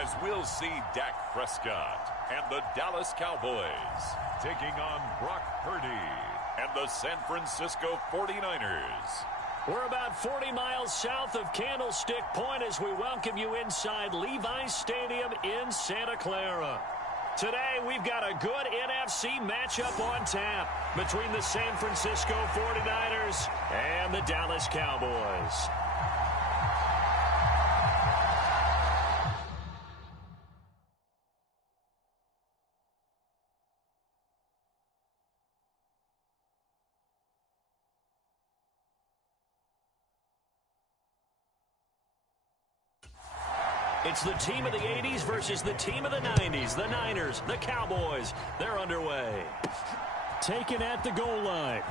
as we'll see Dak Prescott and the Dallas Cowboys taking on Brock Purdy and the San Francisco 49ers. We're about 40 miles south of Candlestick Point as we welcome you inside Levi's Stadium in Santa Clara. Today, we've got a good NFC matchup on tap between the San Francisco 49ers and the Dallas Cowboys. It's the team of the 80s versus the team of the 90s. The Niners, the Cowboys, they're underway. Taken at the goal line.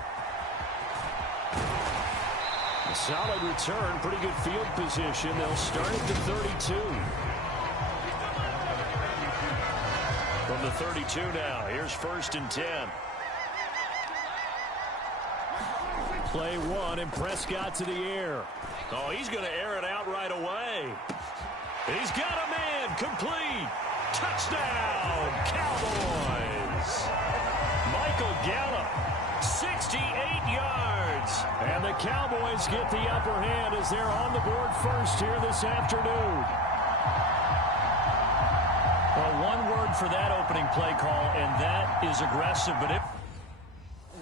A solid return, pretty good field position. They'll start at the 32. From the 32 now, here's 1st and 10. Play one, and Prescott to the air. Oh, he's going to air it out right away. He's got a man, complete, touchdown, Cowboys. Michael Gallup, 68 yards. And the Cowboys get the upper hand as they're on the board first here this afternoon. Well, one word for that opening play call, and that is aggressive, but it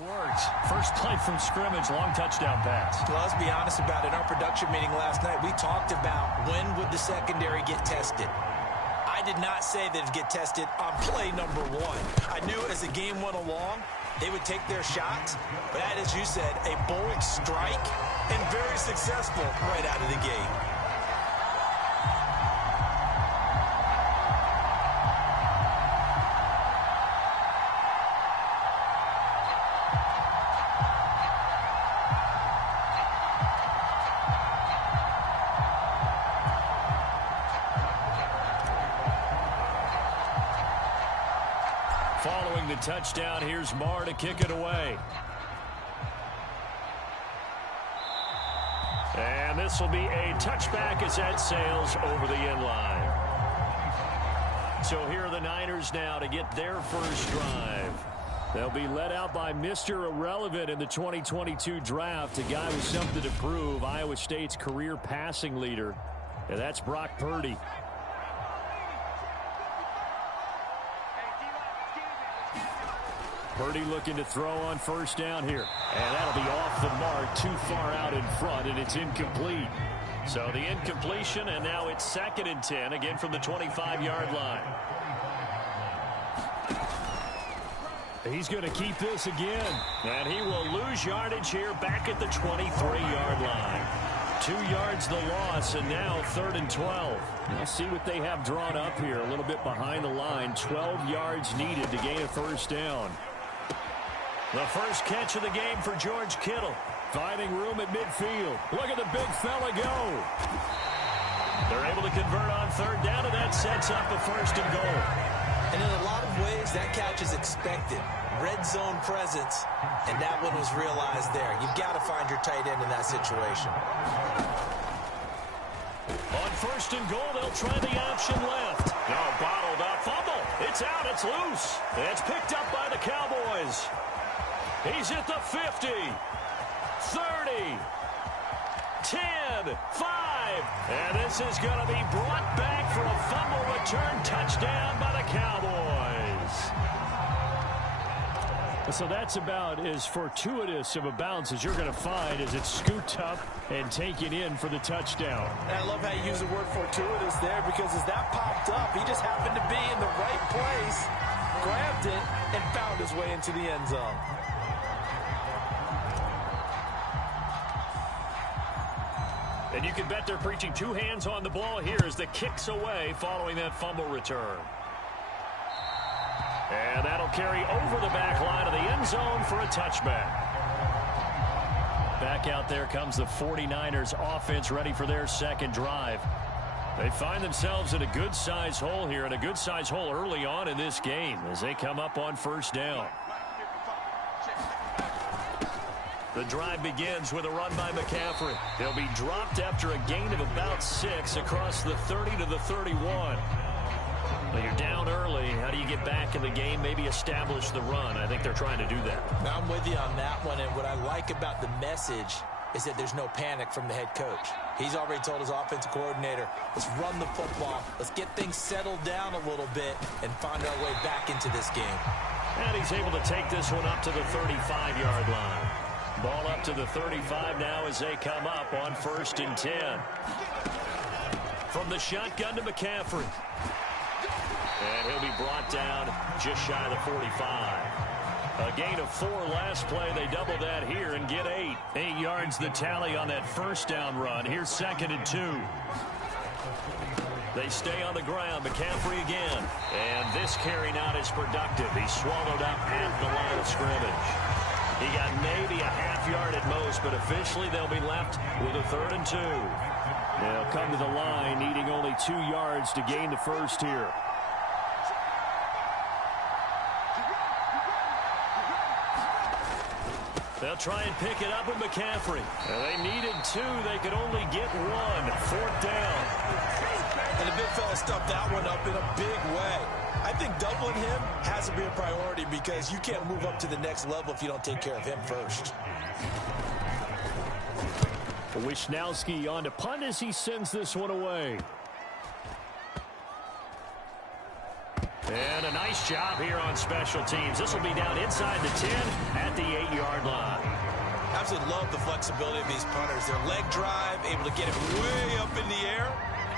works. First play from scrimmage, long touchdown pass. Well, let's be honest about it. In our production meeting last night, we talked about when would the secondary get tested. I did not say that it'd get tested on play number one. I knew as the game went along, they would take their shots. But that, as you said, a bold strike and very successful right out of the gate. Following the touchdown, here's Marr to kick it away. And this will be a touchback as that sails over the end line. So here are the Niners now to get their first drive. They'll be led out by Mr. Irrelevant in the 2022 draft, a guy with something to prove, Iowa State's career passing leader. And that's Brock Purdy. Purdy looking to throw on first down here. And that'll be off the mark, too far out in front, and it's incomplete. So the incompletion, and now it's 2nd and 10, again from the 25-yard line. He's going to keep this again. And he will lose yardage here back at the 23-yard line. 2 yards the loss, and now 3rd and 12. Let's see what they have drawn up here. A little bit behind the line. 12 yards needed to gain a first down. The first catch of the game for George Kittle. Finding room at midfield. Look at the big fella go. They're able to convert on 3rd down, and that sets up a 1st and goal. And in a lot of ways, that catch is expected. Red zone presence, and that one was realized there. You've got to find your tight end in that situation. On 1st and goal, they'll try the option left. No, bottled up. Fumble. It's out. It's loose. It's picked up by the Cowboys. He's at the 50, 30, 10, 5. And this is going to be brought back for a fumble return touchdown by the Cowboys. So that's about as fortuitous of a bounce as you're going to find as it's scooped up and taken in for the touchdown. And I love how you use the word fortuitous there, because as that popped up, he just happened to be in the right place, grabbed it, and found his way into the end zone. And you can bet they're preaching 2 hands on the ball here as the kick's away following that fumble return. And that'll carry over the back line of the end zone for a touchback. Back out there comes the 49ers offense ready for their second drive. They find themselves in a good-sized hole here, and a good-sized hole early on in this game as they come up on 1st down. The drive begins with a run by McCaffrey. He'll be dropped after a gain of about 6 across the 30 to the 31. Well, you're down early. How do you get back in the game, maybe establish the run? I think they're trying to do that. I'm with you on that one, and what I like about the message is that there's no panic from the head coach. He's already told his offensive coordinator, let's run the football, let's get things settled down a little bit and find our way back into this game. And he's able to take this one up to the 35-yard line. Ball up to the 35 now as they come up on 1st and 10. From the shotgun to McCaffrey. And he'll be brought down just shy of the 45. A gain of 4 last play. They double that here and get 8. 8 yards the tally on that first down run. Here's 2nd and 2. They stay on the ground. McCaffrey again. And this carry not as productive. He's swallowed up at the line of scrimmage. He got maybe a half yard at most, but officially they'll be left with a 3rd and 2. They'll come to the line needing only 2 yards to gain the first here. They'll try and pick it up with McCaffrey. They needed 2. They could only get 1. 4th down. And the big fella stuffed that one up in a big way. I think doubling him has to be a priority because you can't move up to the next level if you don't take care of him first. Wisnowski on to punt as he sends this one away. And a nice job here on special teams. This will be down inside the 10 at the 8-yard line. Absolutely love the flexibility of these punters. Their leg drive, able to get it way up in the air,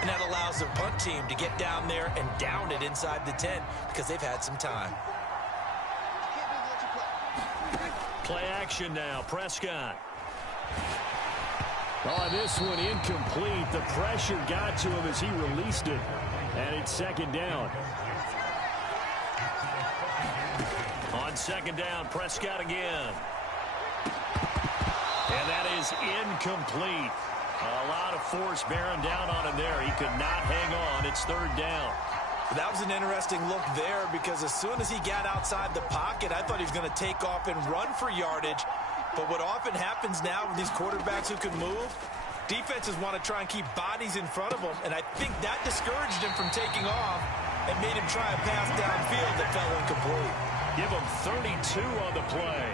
and that allows their punt team to get down there and down it inside the 10 because they've had some time. Play action now. Prescott. Oh, this one incomplete. The pressure got to him as he released it. And it's 2nd down. On 2nd down, Prescott again. And that is incomplete. A lot of force bearing down on him there. He could not hang on. It's 3rd down. That was an interesting look there because as soon as he got outside the pocket, I thought he was going to take off and run for yardage. But what often happens now with these quarterbacks who can move, defenses want to try and keep bodies in front of them. And I think that discouraged him from taking off and made him try a pass downfield that fell incomplete. Give him 32 on the play.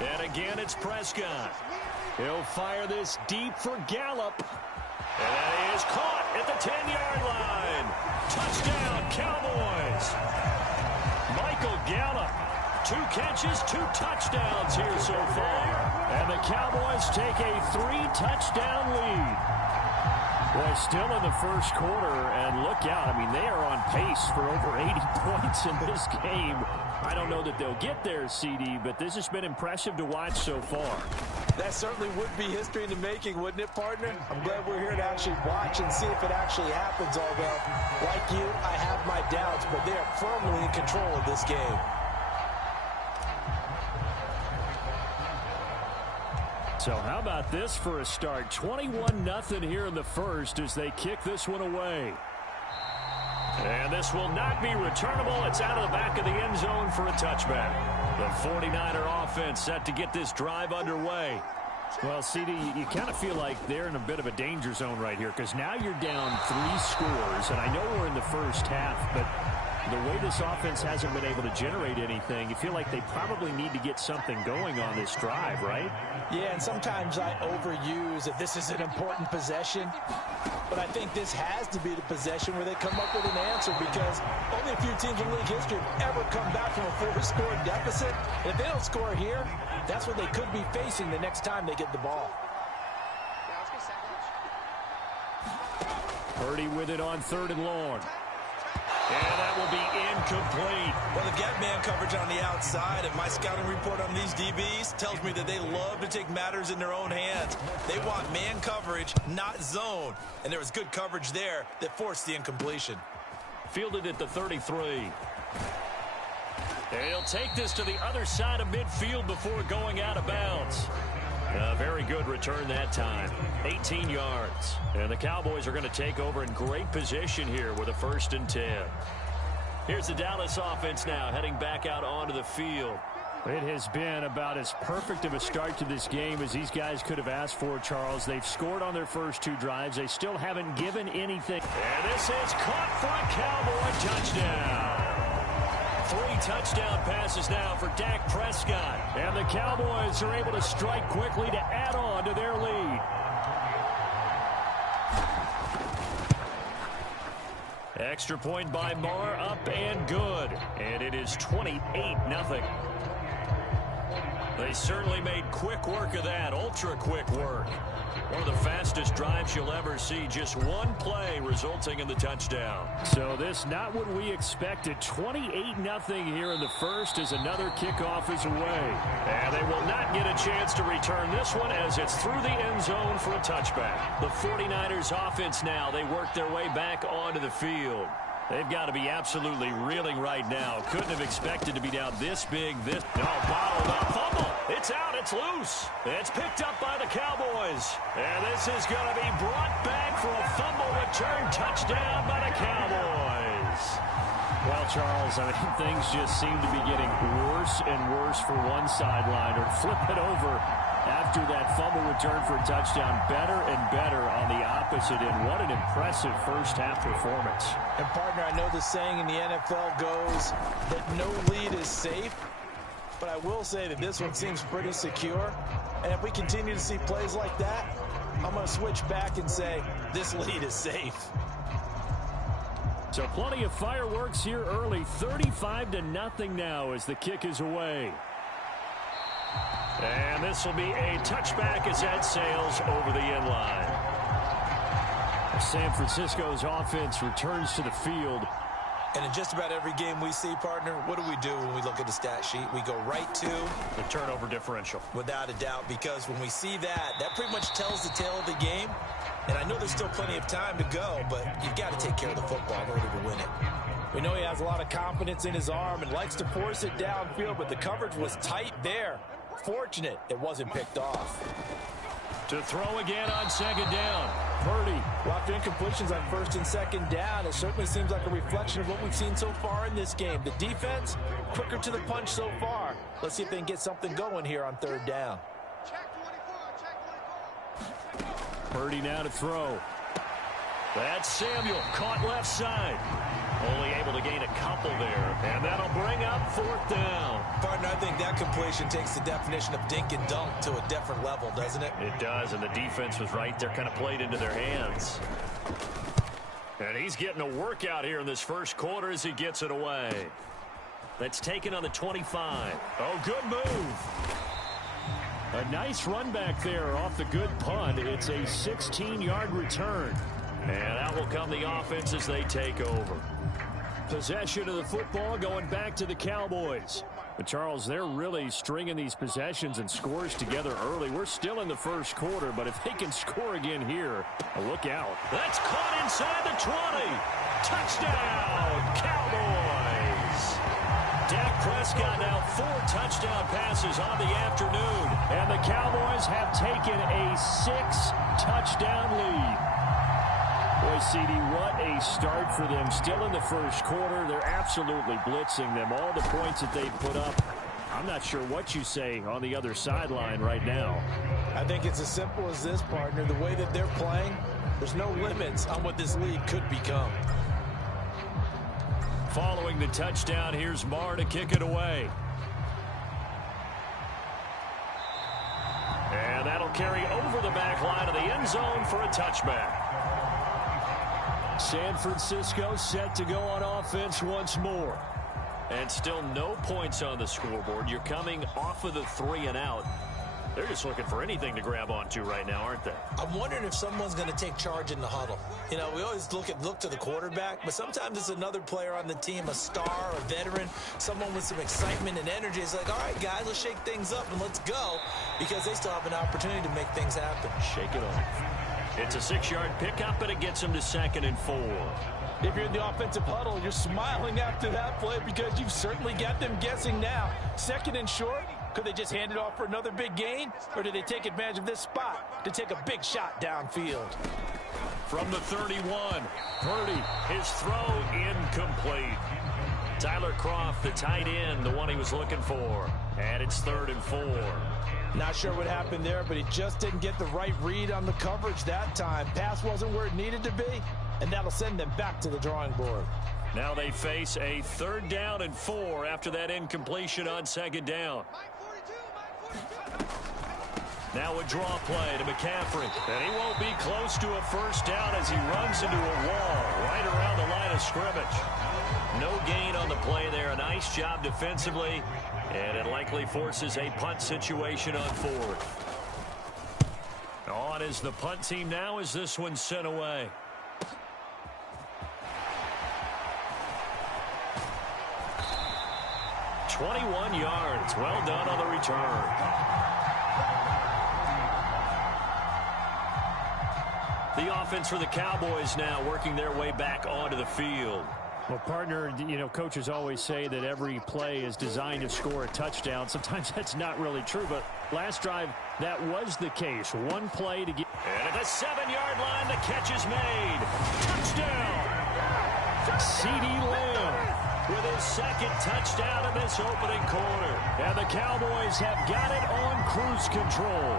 And again, it's Prescott. He'll fire this deep for Gallup. And that is caught at the 10-yard line. Touchdown, Cowboys. Michael Gallup. 2 catches, 2 touchdowns here so far. And the Cowboys take a 3-touchdown lead. Boy, still in the first quarter, and look out. I mean, they are on pace for over 80 points in this game. I don't know that they'll get there, CD, but this has been impressive to watch so far. That certainly would be history in the making, wouldn't it, partner? I'm glad we're here to actually watch and see if it actually happens, although, like you, I have my doubts, but they are firmly in control of this game. So how about this for a start? 21-0 here in the first as they kick this one away. And this will not be returnable. It's out of the back of the end zone for a touchback. The 49er offense set to get this drive underway. Well, CD, you kind of feel like they're in a bit of a danger zone right here because now you're down 3 scores, and I know we're in the first half, but the way this offense hasn't been able to generate anything, you feel like they probably need to get something going on this drive, right? Yeah, and sometimes I overuse that this is an important possession, but I think this has to be the possession where they come up with an answer because only a few teams in league history have ever come back from a 4-score deficit. And if they don't score here, that's what they could be facing the next time they get the ball. Purdy with it on 3rd and long. And that will be incomplete. Well, they've got man coverage on the outside, and my scouting report on these DBs tells me that they love to take matters in their own hands. They want man coverage, not zone. And there was good coverage there that forced the incompletion. Fielded at the 33. And he'll take this to the other side of midfield before going out of bounds. A very good return that time. 18 yards. And the Cowboys are going to take over in great position here with a 1st and 10. Here's the Dallas offense now heading back out onto the field. It has been about as perfect of a start to this game as these guys could have asked for, Charles. They've scored on their first 2 drives. They still haven't given anything. And this is caught for a Cowboy touchdown. 3 touchdown passes now for Dak Prescott. And the Cowboys are able to strike quickly to add on to their lead. Extra point by Marr, up and good. And it is 28-0. They certainly made quick work of that, ultra-quick work. One of the fastest drives you'll ever see, just 1 play resulting in the touchdown. So this not what we expected. 28-0 here in the first as another kickoff is away. And they will not get a chance to return this one as it's through the end zone for a touchback. The 49ers offense now, they work their way back onto the field. They've got to be absolutely reeling right now. Couldn't have expected to be down this big. Bottled up. Fumble. It's out. It's loose. It's picked up by the Cowboys. And this is going to be brought back for a fumble return touchdown by the Cowboys. Well, Charles, I mean, things just seem to be getting worse and worse for one sideline. Or flip it over after that fumble return for a touchdown. Better and better on the opposite end. What an impressive first-half performance. And, partner, I know the saying in the NFL goes that no lead is safe, but I will say that this one seems pretty secure. And if we continue to see plays like that, I'm going to switch back and say this lead is safe. So plenty of fireworks here early. 35-0 now as the kick is away. And this will be a touchback as that sails over the end line. San Francisco's offense returns to the field. And in just about every game we see, partner, what do we do when we look at the stat sheet? We go right to the turnover differential. Without a doubt, because when we see that, that pretty much tells the tale of the game. And I know there's still plenty of time to go, but you've got to take care of the football in order to win it. We know he has a lot of confidence in his arm and likes to force it downfield, but the coverage was tight there. Fortunate it wasn't picked off. To throw again on second down. Purdy. Well, after incompletions on first and second down, it certainly seems like a reflection of what we've seen so far in this game. The defense, quicker to the punch so far. Let's see if they can get something going here on third down. Purdy now to throw. That's Samuel, caught left side. Only able to gain a couple there, and that'll bring up 4th down. Partner, I think that completion takes the definition of dink and dunk to a different level, doesn't it? It does, and the defense was right there, kind of played into their hands. And he's getting a workout here in this first quarter as he gets it away. That's taken on the 25. Oh, good move. A nice run back there off the good punt. It's a 16-yard return. And out will come the offense as they take over. Possession of the football going back to the Cowboys. But, Charles, they're really stringing these possessions and scores together early. We're still in the first quarter, but if they can score again here, look out. That's caught inside the 20. Touchdown, Cowboys. Dak Prescott now 4 touchdown passes on the afternoon. And the Cowboys have taken a 6-touchdown lead. Boy, CD, what a start for them. Still in the first quarter. They're absolutely blitzing them. All the points that they've put up, I'm not sure what you say on the other sideline right now. I think it's as simple as this, partner. The way that they're playing, there's no limits on what this league could become. Following the touchdown, here's Marr to kick it away. And that'll carry over the back line of the end zone for a touchback. San Francisco set to go on offense once more. And still no points on the scoreboard. You're coming off of the 3 and out. They're just looking for anything to grab onto right now, aren't they? I'm wondering if someone's going to take charge in the huddle. You know, we always look to the quarterback, but sometimes it's another player on the team, a star, a veteran, someone with some excitement and energy. It's like, all right, guys, let's shake things up and let's go, because they still have an opportunity to make things happen. Shake it off. It's a 6-yard pickup, and it gets them to 2nd and 4. If you're in the offensive huddle, you're smiling after that play because you've certainly got them guessing now. 2nd and short. Could they just hand it off for another big gain? Or do they take advantage of this spot to take a big shot downfield? From the 31, Purdy, his throw incomplete. Tyler Kroft, the tight end, the one he was looking for. And it's 3rd and 4. Not sure what happened there, but he just didn't get the right read on the coverage that time. Pass wasn't where it needed to be, and that'll send them back to the drawing board. Now they face a 3rd down and 4 after that incompletion on 2nd down. Now a draw play to McCaffrey. And he won't be close to a 1st down as he runs into a wall right around the line of scrimmage. No gain on the play there. A nice job defensively. And it likely forces a punt situation on 4th. On is the punt team now as this one's sent away. $21 yards. Well done on the return. The offense for the Cowboys now working their way back onto the field. Well, partner, coaches always say that every play is designed to score a touchdown. Sometimes that's not really true, but last drive, that was the case. One play to get... And at the 7-yard line, the catch is made. Touchdown! CeeDee Lamb with his 2nd touchdown of this opening quarter. And the Cowboys have got it on cruise control.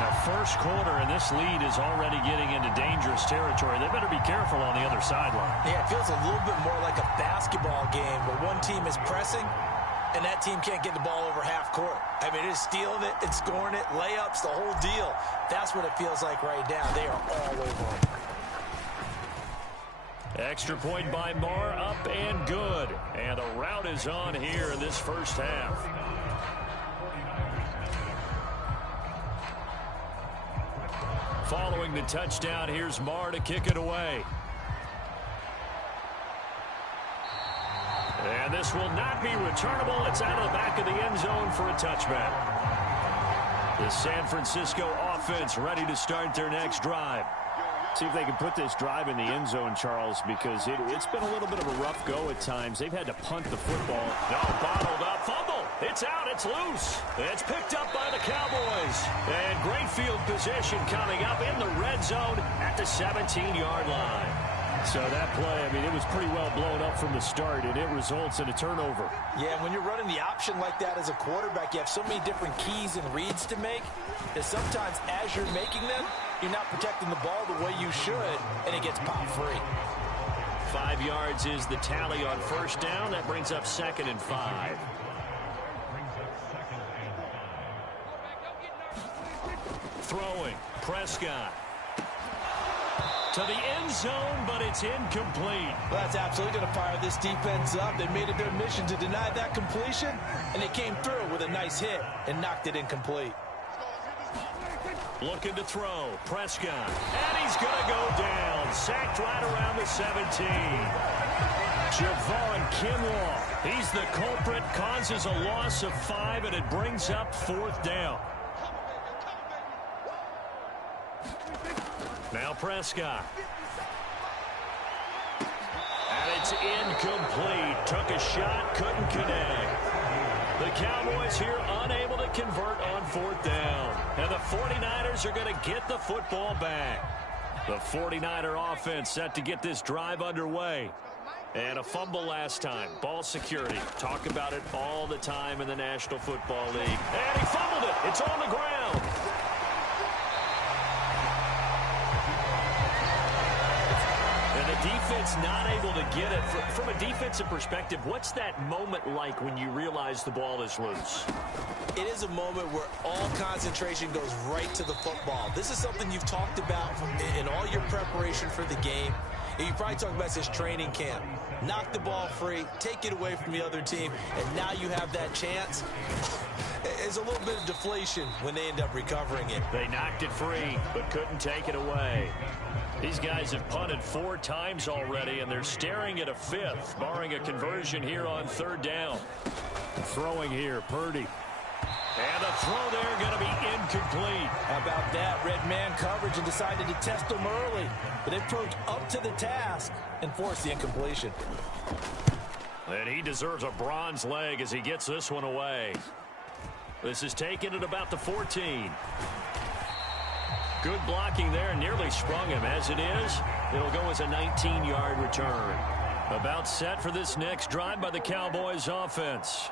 Now, 1st quarter, and this lead is already getting into dangerous territory. They better be careful on the other sideline. Yeah, it feels a little bit more like a basketball game where one team is pressing and that team can't get the ball over half court. I mean, it is stealing it and scoring it, layups, the whole deal. That's what it feels like right now. They are all over them. Extra point by Marr, up and good. And the route is on here in this 1st half. Following the touchdown, here's Marr to kick it away. And this will not be returnable. It's out of the back of the end zone for a touchback. The San Francisco offense ready to start their next drive. See if they can put this drive in the end zone, Charles, because it's been a little bit of a rough go at times. They've had to punt the football. No, bottled up, fumble. It's out, it's loose. It's picked up by the Cowboys. And great field position coming up in the red zone at the 17-yard line. So that play, I mean, it was pretty well blown up from the start, and it results in a turnover. Yeah, when you're running the option like that as a quarterback, you have so many different keys and reads to make that sometimes as you're making them, you're not protecting the ball the way you should, and it gets popped free. 5 yards is the tally on 1st down. That brings up 2nd and 5. Throwing, Prescott. To the end zone, but it's incomplete. Well, that's absolutely going to fire this defense up. They made it their mission to deny that completion, and they came through with a nice hit and knocked it incomplete. Looking to throw, Prescott. And he's going to go down. Sacked right around the 17. Javon Kinlaw. He's the culprit, causes a loss of 5, and it brings up 4th down. Now Prescott. And it's incomplete. Took a shot, couldn't connect. The Cowboys here unable to convert on 4th down. And the 49ers are going to get the football back. The 49er offense set to get this drive underway. And a fumble last time. Ball security. Talk about it all the time in the National Football League. And he fumbled it. It's on the ground. Defense not able to get it. From a defensive perspective, what's that moment like when you realize the ball is loose? It is a moment where all concentration goes right to the football. This is something you've talked about in all your preparation for the game. And you probably talked about this training camp. Knock the ball free, take it away from the other team, and now you have that chance. It's a little bit of deflation when they end up recovering it. They knocked it free, but couldn't take it away. These guys have punted 4 times already, and they're staring at a 5th, barring a conversion here on 3rd down. Throwing here, Purdy. And the throw there going to be incomplete. How about that? Red man coverage and decided to test them early. But they proved up to the task and forced the incompletion. And he deserves a bronze leg as he gets this one away. This is taken at about the 14. Good blocking there, nearly sprung him. As it is, it'll go as a 19-yard return. About set for this next drive by the Cowboys offense.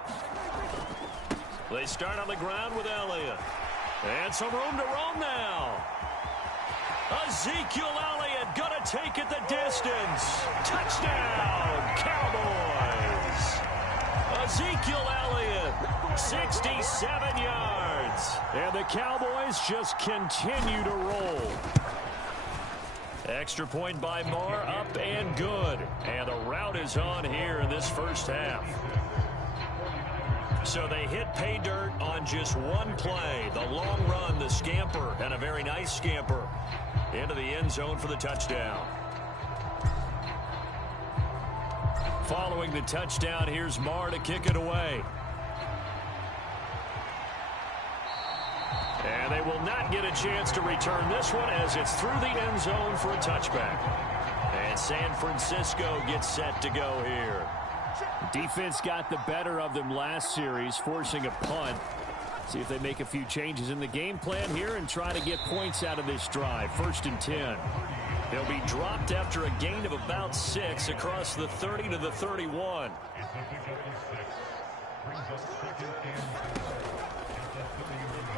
They start on the ground with Elliott. And some room to roam now. Ezekiel Elliott going to take it the distance. Touchdown, Cowboys. Ezekiel Elliott, 67 yards. And the Cowboys just continue to roll. Extra point by Moore, up and good. And the route is on here in this first half. So they hit pay dirt on just one play. The long run, the scamper, and a very nice scamper into the end zone for the touchdown. Following the touchdown, here's Moore to kick it away. And they will not get a chance to return this one as it's through the end zone for a touchback. And San Francisco gets set to go here. Defense got the better of them last series, forcing a punt. See if they make a few changes in the game plan here and try to get points out of this drive. 1st and 10. They'll be dropped after a gain of about 6 across the 30 to the 31.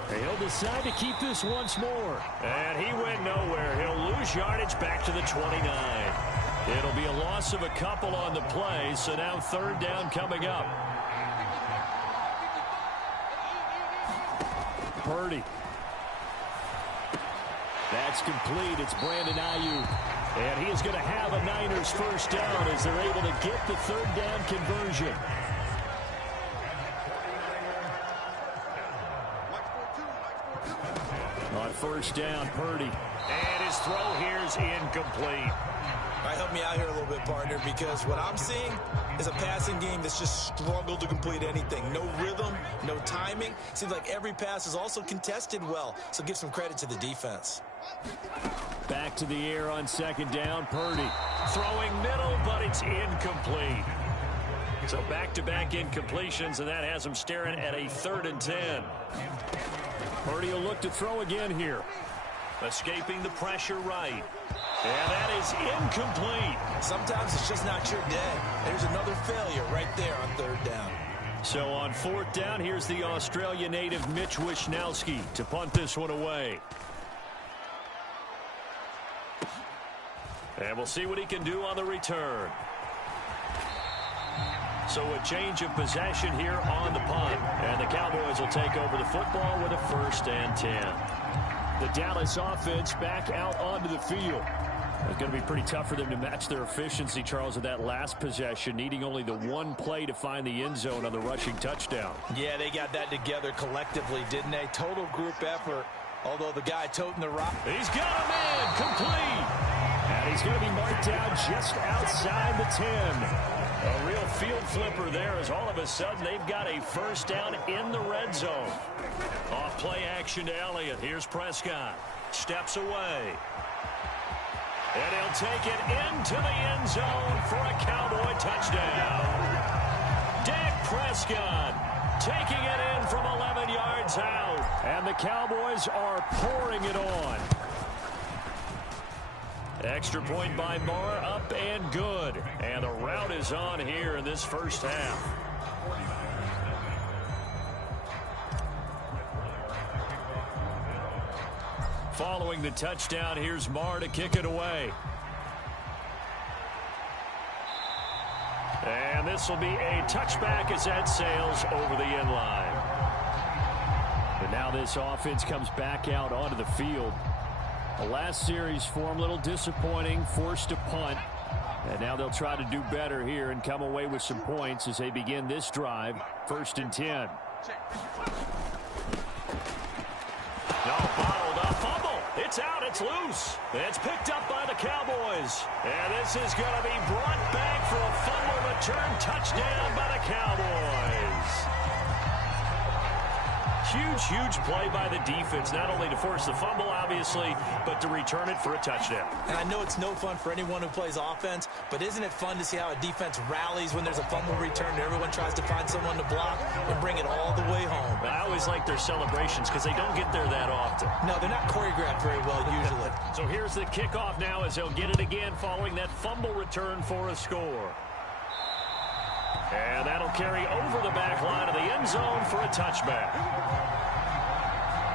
He'll decide to keep this once more. And he went nowhere. He'll lose yardage back to the 29. It'll be a loss of a couple on the play, so now 3rd down coming up. Purdy. That's complete. It's Brandon Ayuk. And he is going to have a Niners first down as they're able to get the 3rd down conversion. On 1st down, Purdy. And his throw here's incomplete. All right, help me out here a little bit, partner, because what I'm seeing is a passing game that's just struggled to complete anything. No rhythm, no timing. Seems like every pass is also contested well, so give some credit to the defense. Back to the air on 2nd down, Purdy. Throwing middle, but it's incomplete. So back-to-back incompletions, and that has him staring at a 3rd and 10. Purdy will look to throw again here. Escaping the pressure right. And that is incomplete. Sometimes it's just not your day. There's another failure right there on 3rd down. So on 4th down, here's the Australia native Mitch Wishnowsky to punt this one away. And we'll see what he can do on the return. So a change of possession here on the punt. And the Cowboys will take over the football with a 1st and 10. The Dallas offense back out onto the field. It's going to be pretty tough for them to match their efficiency, Charles, of that last possession, needing only the one play to find the end zone on the rushing touchdown. Yeah, they got that together collectively, didn't they? Total group effort, although the guy toting the rock. He's got a man complete. And he's going to be marked down just outside the 10. A real field flipper there as all of a sudden they've got a 1st down in the red zone. Off play action to Elliott. Here's Prescott. Steps away. And he'll take it into the end zone for a Cowboy touchdown. Dak Prescott taking it in from 11 yards out. And the Cowboys are pouring it on. Extra point by Moore, up and good. And the route is on here in this first half. Following the touchdown, here's Moore to kick it away. And this will be a touchback as that sails over the end line. And now this offense comes back out onto the field. The last series for them, a little disappointing, forced to punt. And now they'll try to do better here and come away with some points as they begin this drive. 1st and 10. No, bottled up fumble. It's out. It's loose. It's picked up by the Cowboys. And this is going to be brought back for a fumble return touchdown by the Cowboys. huge, huge play by the defense, not only to force the fumble, obviously, but to return it for a touchdown. And I know it's no fun for anyone who plays offense, but isn't it fun to see how a defense rallies when there's a fumble return and everyone tries to find someone to block and bring it all the way home? I always like their celebrations because they don't get there that often. No, they're not choreographed very well usually. So here's the kickoff now as they'll get it again following that fumble return for a score. And that'll carry over the back line of the end zone for a touchback.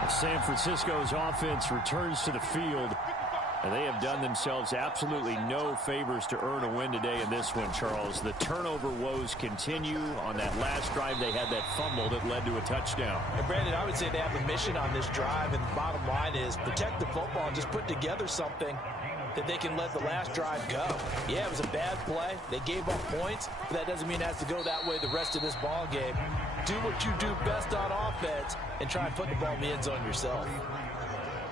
San Francisco's offense returns to the field, and they have done themselves absolutely no favors to earn a win today in this one, Charles. The turnover woes continue. On that last drive, they had that fumble that led to a touchdown. And Brandon, I would say they have a mission on this drive, and the bottom line is protect the football and just put together something that they can let the last drive go. Yeah, it was a bad play. They gave up points, but that doesn't mean it has to go that way the rest of this ball game. Do what you do best on offense and try and put the ball in the end zone yourself.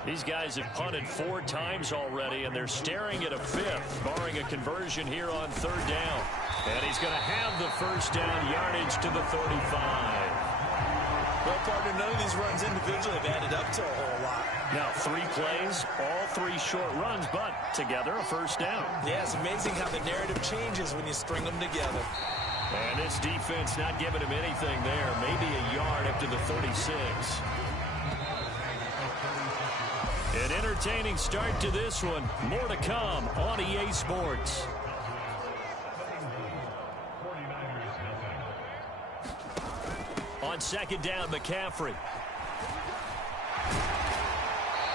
These guys have punted 4 times already, and they're staring at a 5th, barring a conversion here on 3rd down. And he's going to have the first down yardage to the 35. Well, partner, none of these runs individually have added up to a whole lot. Now 3 plays, all 3 short runs, but together a first down. Yeah, it's amazing how the narrative changes when you string them together. And this defense not giving him anything there. Maybe a yard up to the 36. An entertaining start to this one. More to come on EA Sports. On 2nd down, McCaffrey.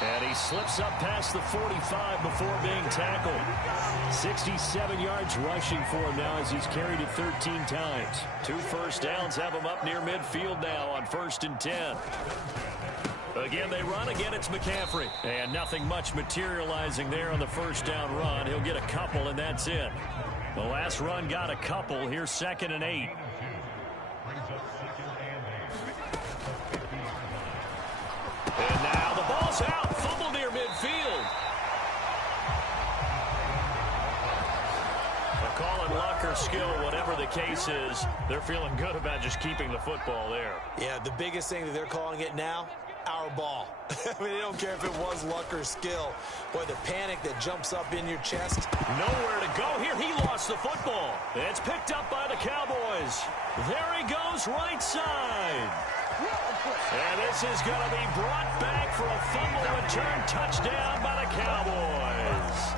And he slips up past the 45 before being tackled. 67 yards rushing for him now as he's carried it 13 times. 2 first downs have him up near midfield now on 1st and 10. Again, they run. Again, it's McCaffrey. And nothing much materializing there on the first down run. He'll get a couple, and that's it. The last run got a couple. Here's 2nd and 8. And now the ball's out. Fumble near midfield. Calling luck or skill, whatever the case is, they're feeling good about just keeping the football there. Yeah, the biggest thing that they're calling it now, our ball. I mean, they don't care if it was luck or skill. Boy, the panic that jumps up in your chest. Nowhere to go here. He lost the football. It's picked up by the Cowboys. There he goes, right side. And this is going to be brought back for a fumble return touchdown by the Cowboys.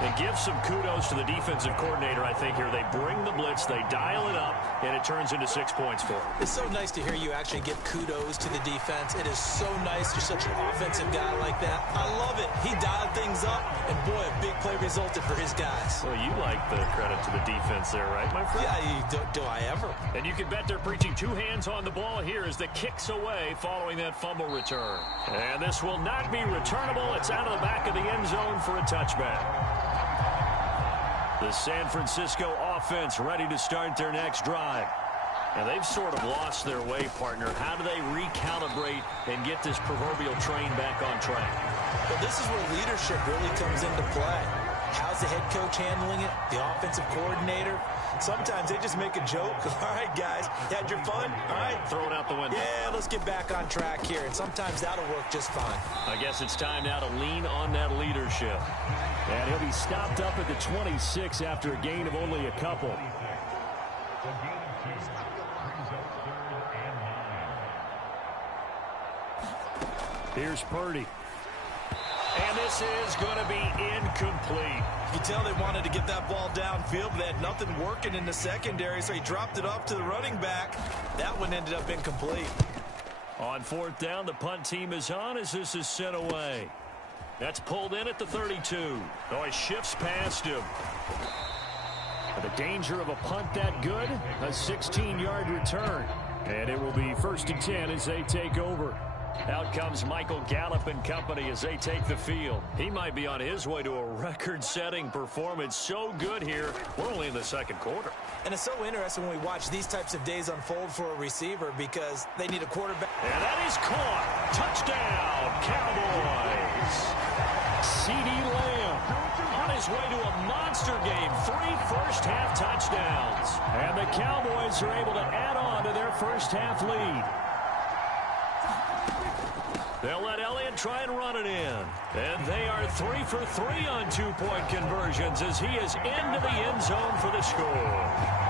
And give some kudos to the defensive coordinator, I think, here. They bring the blitz, they dial it up, and it turns into 6 points for them. It's so nice to hear you actually give kudos to the defense. It is so nice. You're such an offensive guy like that. I love it. He dialed things up, and boy, a big play resulted for his guys. Well, you like the credit to the defense there, right, my friend? Yeah, do I ever? And you can bet they're preaching 2 hands on the ball here as the kick's away following that fumble return. And this will not be returnable. It's out of the back of the end zone for a touchback. The San Francisco offense ready to start their next drive. And they've sort of lost their way, partner. How do they recalibrate and get this proverbial train back on track? Well, this is where leadership really comes into play. How's the head coach handling it? The offensive coordinator? Sometimes they just make a joke. All right, guys, you had your fun? All right. Throw it out the window. Yeah, let's get back on track here. And sometimes that'll work just fine. I guess it's time now to lean on that leadership. And he'll be stopped up at the 26 after a gain of only a couple. Here's Purdy. And this is going to be incomplete. You can tell they wanted to get that ball downfield, but they had nothing working in the secondary, so he dropped it off to the running back. That one ended up incomplete. On 4th down, the punt team is on as this is sent away. That's pulled in at the 32. Oh, he shifts past him. The danger of a punt that good, a 16-yard return. And it will be 1st and 10 as they take over. Out comes Michael Gallup and company as they take the field. He might be on his way to a record-setting performance. So good here. We're only in the 2nd quarter. And it's so interesting when we watch these types of days unfold for a receiver because they need a quarterback. And that is caught. Touchdown, Cowboys. CeeDee Lamb on his way to a monster game. 3 first-half touchdowns. And the Cowboys are able to add on to their first-half lead. They'll let Elliott try and run it in. And they are 3 for 3 on 2-point conversions as he is into the end zone for the score.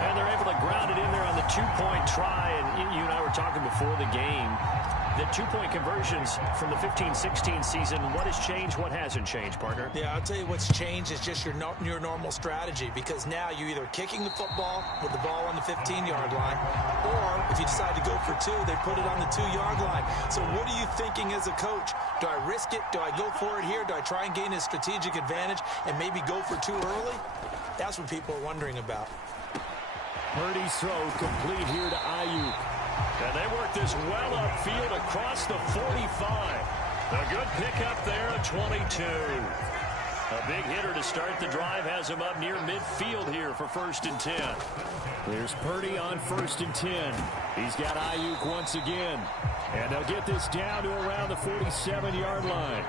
And they're able to ground it in there on the 2-point try. And you and I were talking before the game. The 2-point conversions from the 15-16 season, what has changed, what hasn't changed, partner? Yeah, I'll tell you what's changed is just your normal strategy, because now you're either kicking the football with the ball on the 15-yard line, or if you decide to go for 2, they put it on the 2-yard line. So what are you thinking as a coach? Do I risk it? Do I go for it here? Do I try and gain a strategic advantage and maybe go for 2 early? That's what people are wondering about. Purdy's throw complete here to Ayuk. And they work this well upfield across the 45. A good pickup there at 22. A big hitter to start the drive has him up near midfield here for 1st and 10. There's Purdy on 1st and 10. He's got Ayuk once again. And they'll get this down to around the 47-yard line.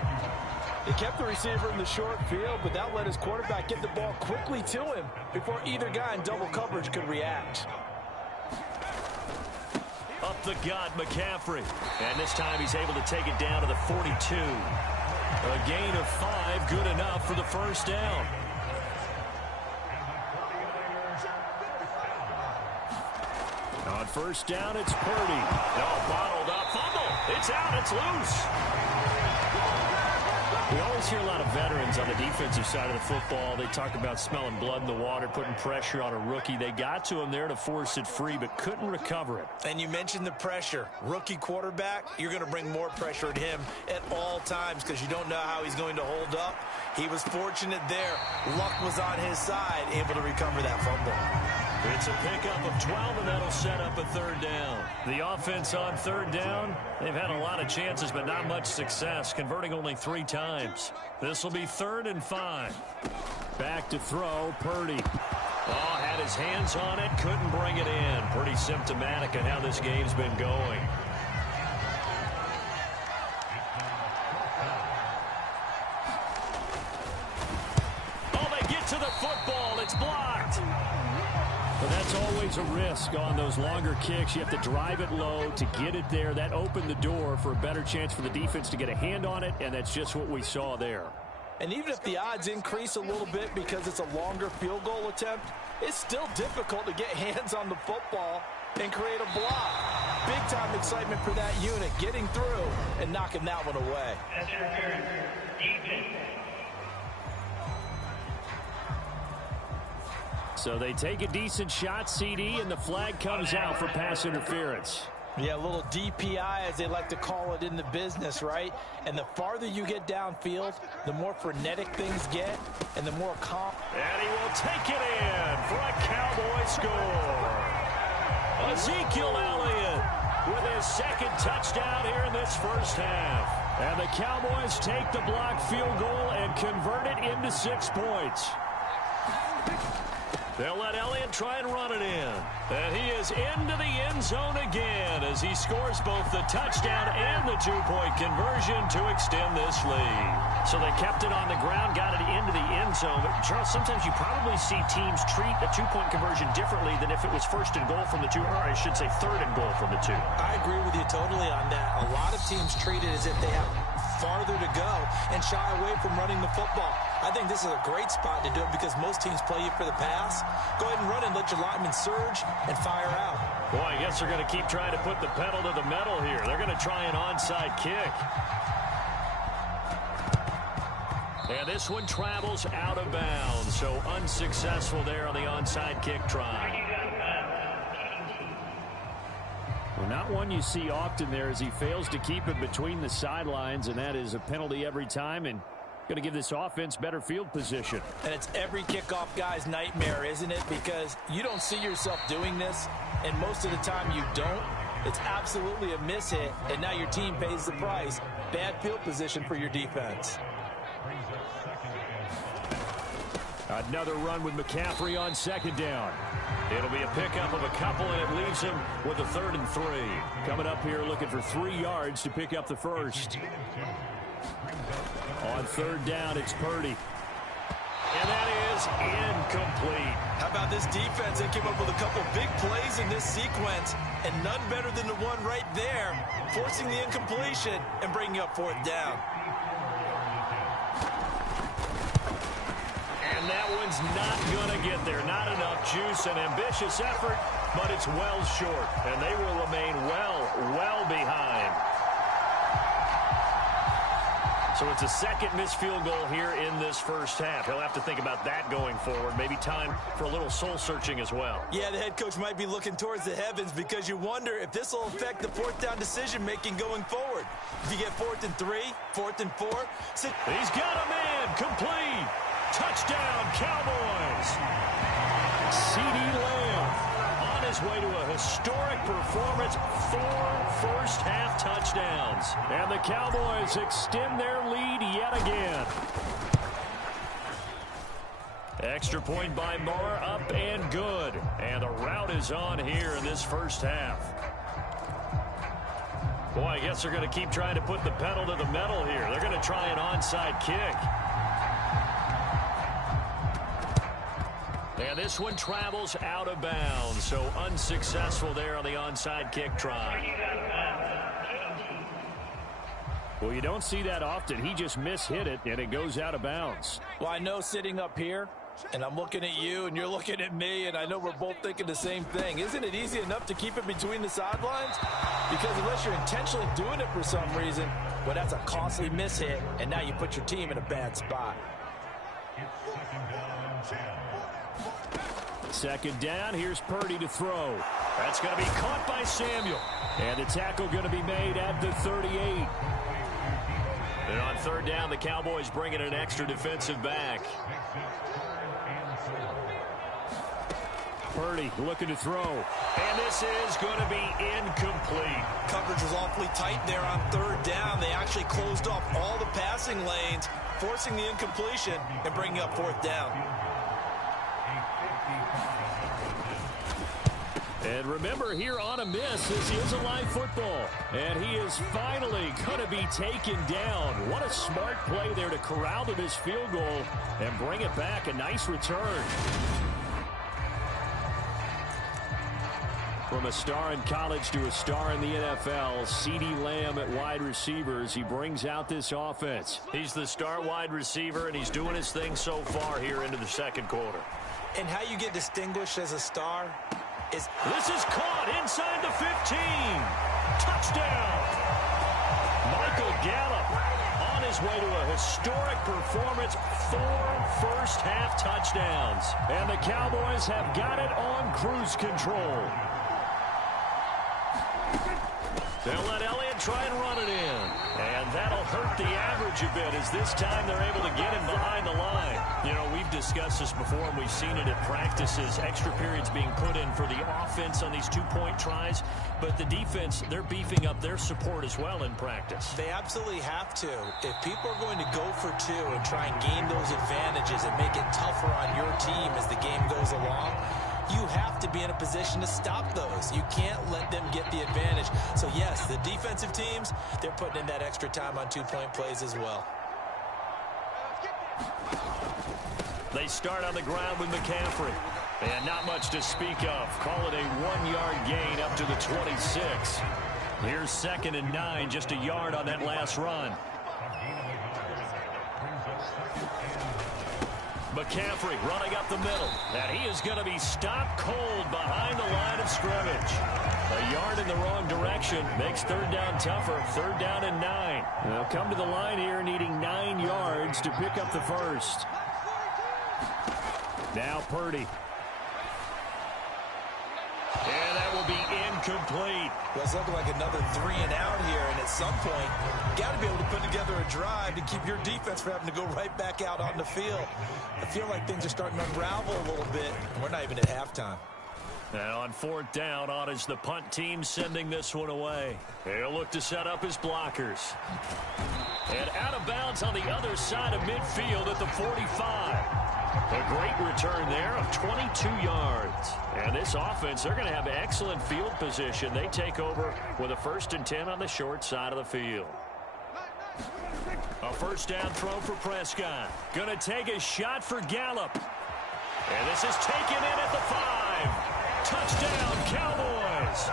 He kept the receiver in the short field, but that let his quarterback get the ball quickly to him before either guy in double coverage could react. Up the gut, McCaffrey. And this time he's able to take it down to the 42. A gain of 5, good enough for the first down. On first down, it's Purdy. No, bottled up, fumble. It's out, it's loose. We always hear a lot of veterans on the defensive side of the football. They talk about smelling blood in the water, putting pressure on a rookie. They got to him there to force it free, but couldn't recover it. And you mentioned the pressure. Rookie quarterback, you're going to bring more pressure at him at all times because you don't know how he's going to hold up. He was fortunate there. Luck was on his side, able to recover that fumble. It's a pickup of 12, and that'll set up a 3rd down. The offense on 3rd down, they've had a lot of chances, but not much success, converting only 3 times. This will be 3rd and 5. Back to throw, Purdy. Oh, had his hands on it, couldn't bring it in. Pretty symptomatic of how this game's been going. Oh, they get to the football. It's blocked. But that's always a risk on those longer kicks. You have to drive it low to get it there. That opened the door for a better chance for the defense to get a hand on it, and that's just what we saw there. And even if the odds increase a little bit because it's a longer field goal attempt, it's still difficult to get hands on the football and create a block. Big-time excitement for that unit, getting through and knocking that one away. So they take a decent shot, CD, and the flag comes out for pass interference. Yeah, a little DPI, as they like to call it in the business, right? And the farther you get downfield, the more frenetic things get, and the more calm. And he will take it in for a Cowboy score. Ezekiel Elliott with his 2nd touchdown here in this first half. And the Cowboys take the blocked field goal and convert it into 6 points. They'll let Elliott try and run it in. And he is into the end zone again as he scores both the touchdown and the 2-point conversion to extend this lead. So they kept it on the ground, got it into the end zone. But, Charles, sometimes you probably see teams treat a 2-point conversion differently than if it was 1st and goal from the 2, or I should say 3rd and goal from the 2. I agree with you totally on that. A lot of teams treat it as if they have farther to go and shy away from running the football. I think this is a great spot to do it because most teams play you for the pass. Go ahead and run and let your linemen surge and fire out. Boy, I guess they're going to keep trying to put the pedal to the metal here. They're going to try an onside kick. And this one travels out of bounds, so unsuccessful there on the onside kick try. Well, not one you see often there as he fails to keep it between the sidelines, and that is a penalty every time, and going to give this offense better field position. And it's every kickoff guy's nightmare, isn't it? Because you don't see yourself doing this, and most of the time you don't. It's absolutely a miss hit, and now your team pays the price. Bad field position for your defense. Another run with McCaffrey on 2nd down. It'll be a pickup of a couple, and it leaves him with a 3rd and 3. Coming up here looking for 3 yards to pick up the first. On 3rd down, it's Purdy. And that is incomplete. How about this defense? They came up with a couple big plays in this sequence, and none better than the one right there, forcing the incompletion and bringing up 4th down. And that one's not going to get there. Not enough juice. An ambitious effort, but it's well short. And they will remain well behind. So it's a second missed field goal here in this first half. He'll have to think about that going forward. Maybe time for a little soul-searching as well. Yeah, the head coach might be looking towards the heavens because you wonder if this will affect the 4th down decision-making going forward. If you get 4th and 3, 4th and 4. He's got a man. Complete. Touchdown, Cowboys. CeeDee Lamb on his way to a historic performance. 4 first-half touchdowns. And the Cowboys extend their lead yet again. Extra point by Moore, up and good. And the route is on here in this first half. Boy, I guess they're going to keep trying to put the pedal to the metal here. They're going to try an onside kick. And this one travels out of bounds, so unsuccessful there on the onside kick try. Well, you don't see that often. He just mishit it, and it goes out of bounds. Well, I know sitting up here, and I'm looking at you, and you're looking at me, and I know we're both thinking the same thing. Isn't it easy enough to keep it between the sidelines? Because unless you're intentionally doing it for some reason, well, that's a costly mishit, and now you put your team in a bad spot. Second down, here's Purdy to throw. That's going to be caught by Samuel. And the tackle going to be made at the 38. And on 3rd down, the Cowboys bring in an extra defensive back. Purdy looking to throw. And this is going to be incomplete. Coverage was awfully tight there on 3rd down. They actually closed off all the passing lanes, forcing the incompletion and bringing up 4th down. And remember, here on a miss, this is a live football. And he is finally going to be taken down. What a smart play there to corral to this field goal and bring it back. A nice return. From a star in college to a star in the NFL, CeeDee Lamb at wide receivers. He brings out this offense. He's the star wide receiver, and he's doing his thing so far here into the second quarter. And how you get distinguished as a star is... This is caught inside the 15. Touchdown. Michael Gallup on his way to a historic performance. 4 first-half touchdowns. And the Cowboys have got it on cruise control. They'll let Elliott try and run it in. And that'll hurt the average a bit as this time they're able to get him behind the line. You know, we've discussed this before and we've seen it at practices. Extra periods being put in for the offense on these 2-point tries. But the defense, they're beefing up their support as well in practice. They absolutely have to. If people are going to go for 2 and try and gain those advantages and make it tougher on your team as the game goes along, you have to be in a position to stop those. You can't let them get the advantage. So, yes, the defensive teams, they're putting in that extra time on 2-point plays as well. They start on the ground with McCaffrey. And not much to speak of. Call it a 1-yard gain up to the 26. Here's 2nd and 9, just a yard on that last run. McCaffrey running up the middle. And he is going to be stopped cold behind the line of scrimmage. A yard in the wrong direction makes 3rd down tougher. 3rd down and 9. They'll come to the line here needing 9 yards to pick up the first. Now Purdy. And that will be incomplete. Well, it's looking like another 3 and out here, and at some point, you got to be able to put together a drive to keep your defense from having to go right back out on the field. I feel like things are starting to unravel a little bit, and we're not even at halftime. And on 4th down, on is the punt team sending this one away. He'll look to set up his blockers. And out of bounds on the other side of midfield at the 45. A great return there of 22 yards. And this offense, they're going to have excellent field position. They take over with a 1st and 10 on the short side of the field. A first down throw for Prescott. Going to take a shot for Gallup. And this is taken in at the 5. Touchdown, Cowboys.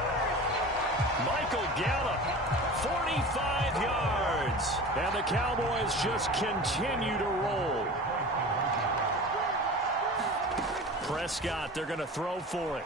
Michael Gallup, 45 yards. And the Cowboys just continue to roll. Prescott, they're going to throw for it.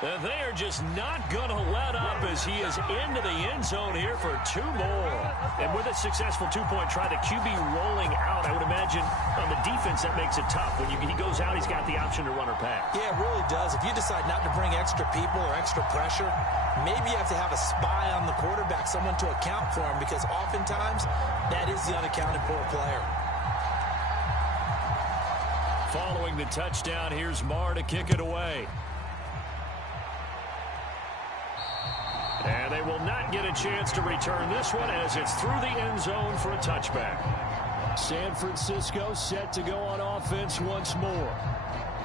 And they are just not going to let up as he is into the end zone here for 2 more. And with a successful 2-point try, the QB rolling out, I would imagine on the defense that makes it tough. When he goes out, he's got the option to run or pass. Yeah, it really does. If you decide not to bring extra people or extra pressure, maybe you have to have a spy on the quarterback, someone to account for him, because oftentimes that is the unaccounted for player. Following the touchdown, here's Marr to kick it away. And they will not get a chance to return this one as it's through the end zone for a touchback. San Francisco set to go on offense once more.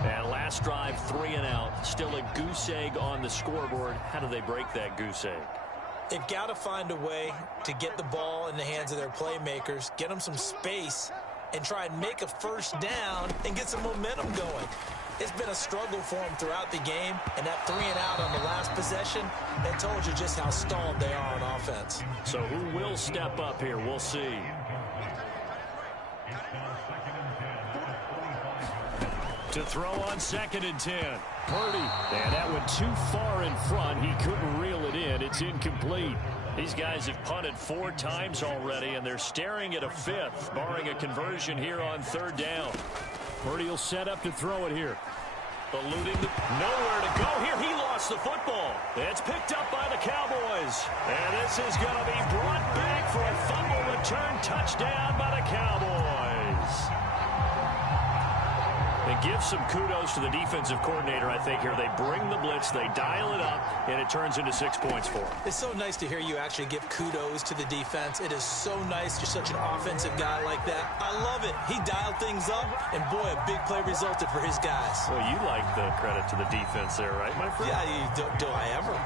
And last drive, 3 and out. Still a goose egg on the scoreboard. How do they break that goose egg? They've got to find a way to get the ball in the hands of their playmakers, get them some space, and try and make a first down and get some momentum going. It's been a struggle for them throughout the game, and that 3 and out on the last possession, that told you just how stalled they are on offense. So who will step up here? We'll see. To throw on 2nd and 10. Purdy. And that went too far in front. He couldn't reel it in. It's incomplete. These guys have punted 4 times already, and they're staring at a 5th, barring a conversion here on 3rd down. Purdy will set up to throw it here. Eluding nowhere to go here. He lost the football. It's picked up by the Cowboys. And this is going to be brought back for a fumble return touchdown by the Cowboys. And give some kudos to the defensive coordinator, I think, here. They bring the blitz, they dial it up, and it turns into 6 points for them. It's so nice to hear you actually give kudos to the defense. It is so nice. You're such an offensive guy like that. I love it. He dialed things up, and boy, a big play resulted for his guys. Well, you like the credit to the defense there, right, my friend? Yeah, do I ever?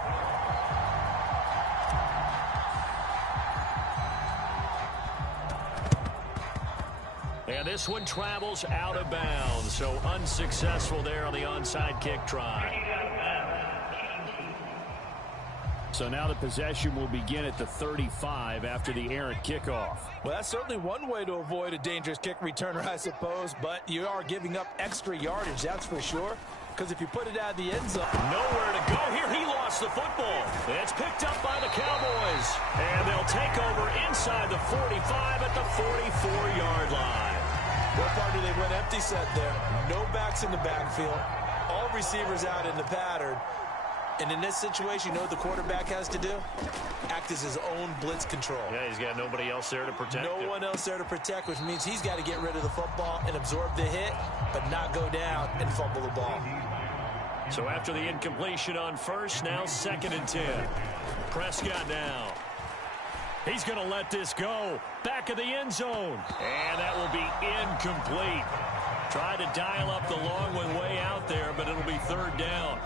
And this one travels out of bounds, so unsuccessful there on the onside kick try. So now the possession will begin at the 35 after the errant kickoff. Well, that's certainly one way to avoid a dangerous kick returner, I suppose, but you are giving up extra yardage, that's for sure. Because if you put it out of the end zone. Nowhere to go here. He lost the football. It's picked up by the Cowboys. And they'll take over inside the 45 at the 44-yard line. Well, partner, they went empty set there. No backs in the backfield. All receivers out in the pattern. And in this situation, you know what the quarterback has to do? Act as his own blitz control. Yeah, he's got nobody else there to protect him. No one else there to protect, which means he's got to get rid of the football and absorb the hit, but not go down and fumble the ball. So after the incompletion on first, now 2nd and 10. Prescott now. He's going to let this go. Back of the end zone. And that will be incomplete. Tried to dial up the long one way out there, but it'll be 3rd down.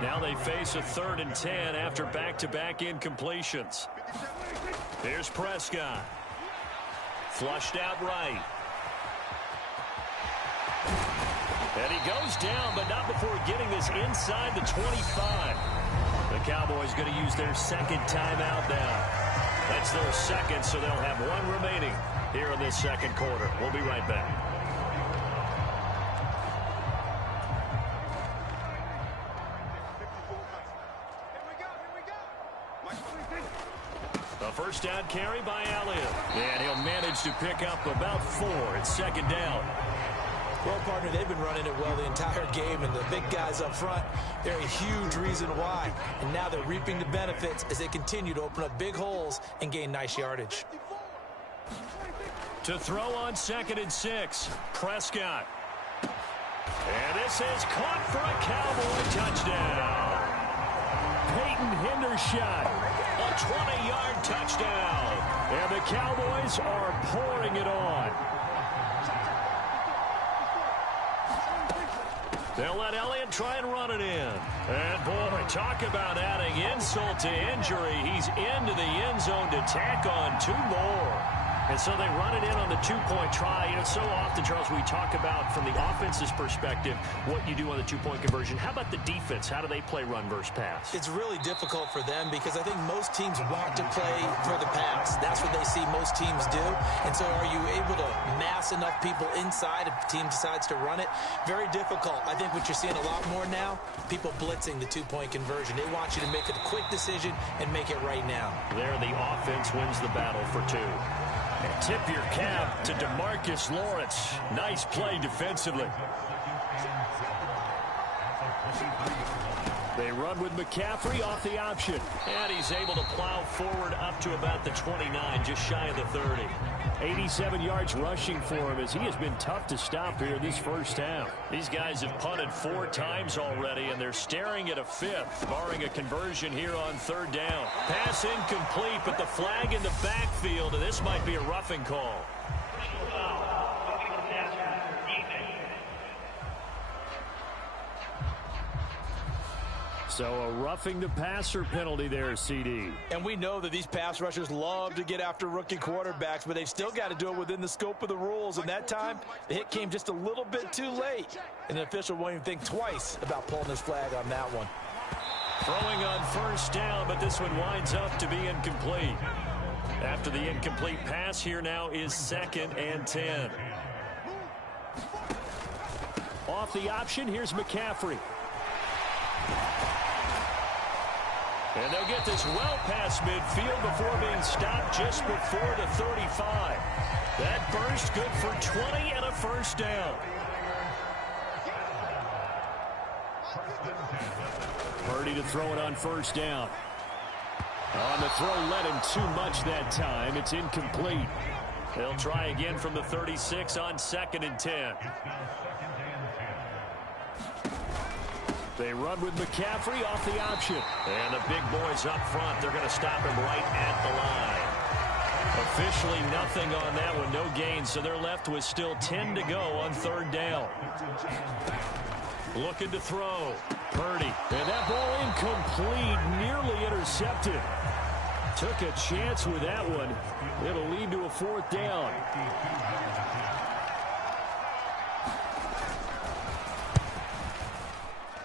Now they face a 3rd and 10 after back-to-back incompletions. Here's Prescott. Flushed out right. And he goes down, but not before getting this inside the 25. The Cowboys going to use their 2nd timeout now. That's their 2nd, so they'll have 1 remaining here in this 2nd quarter. We'll be right back. A first down carry by Elliott. And he'll manage to pick up about 4. It's 2nd down. Well, partner, they've been running it well the entire game, and the big guys up front, they're a huge reason why. And now they're reaping the benefits as they continue to open up big holes and gain nice yardage. To throw on 2nd and 6, Prescott. And this is caught for a Cowboy touchdown. Peyton Hendershot. A 20-yard touchdown. And the Cowboys are pouring it on. They'll let Elliott try and run it in. And, boy, talk about adding insult to injury. He's into the end zone to tack on 2 more. And so they run it in on the 2-point try. You know, so often, Charles, we talk about from the offense's perspective what you do on the 2-point conversion. How about the defense? How do they play run versus pass? It's really difficult for them because I think most teams want to play for the pass. That's what they see most teams do. And so are you able to mass enough people inside if the team decides to run it? Very difficult. I think what you're seeing a lot more now, people blitzing the 2-point conversion. They want you to make a quick decision and make it right now. There, the offense wins the battle for 2. And tip your cap to DeMarcus Lawrence. Nice play defensively. They run with McCaffrey off the option. And he's able to plow forward up to about the 29, just shy of the 30. 87 yards rushing for him as he has been tough to stop here this first half. These guys have punted 4 times already, and they're staring at a 5th, barring a conversion here on 3rd down. Pass incomplete, but the flag in the backfield, and this might be a roughing call. So a roughing the passer penalty there, CD. And we know that these pass rushers love to get after rookie quarterbacks, but they've still got to do it within the scope of the rules. And that time, the hit came just a little bit too late. And the official won't even think twice about pulling his flag on that one. Throwing on 1st down, but this one winds up to be incomplete. After the incomplete pass, here now is 2nd and 10. Off the option, here's McCaffrey. And they'll get this well past midfield before being stopped just before the 35. That burst good for 20 and a 1st down. Purdy to throw it on 1st down. On the throw, let him too much that time. It's incomplete. They'll try again from the 36 on 2nd and 10. They run with McCaffrey off the option. And the big boys up front, they're going to stop him right at the line. Officially nothing on that one, no gain, so they're left with still 10 to go on 3rd down. Looking to throw. Purdy. And that ball incomplete, nearly intercepted. Took a chance with that one. It'll lead to a 4th down.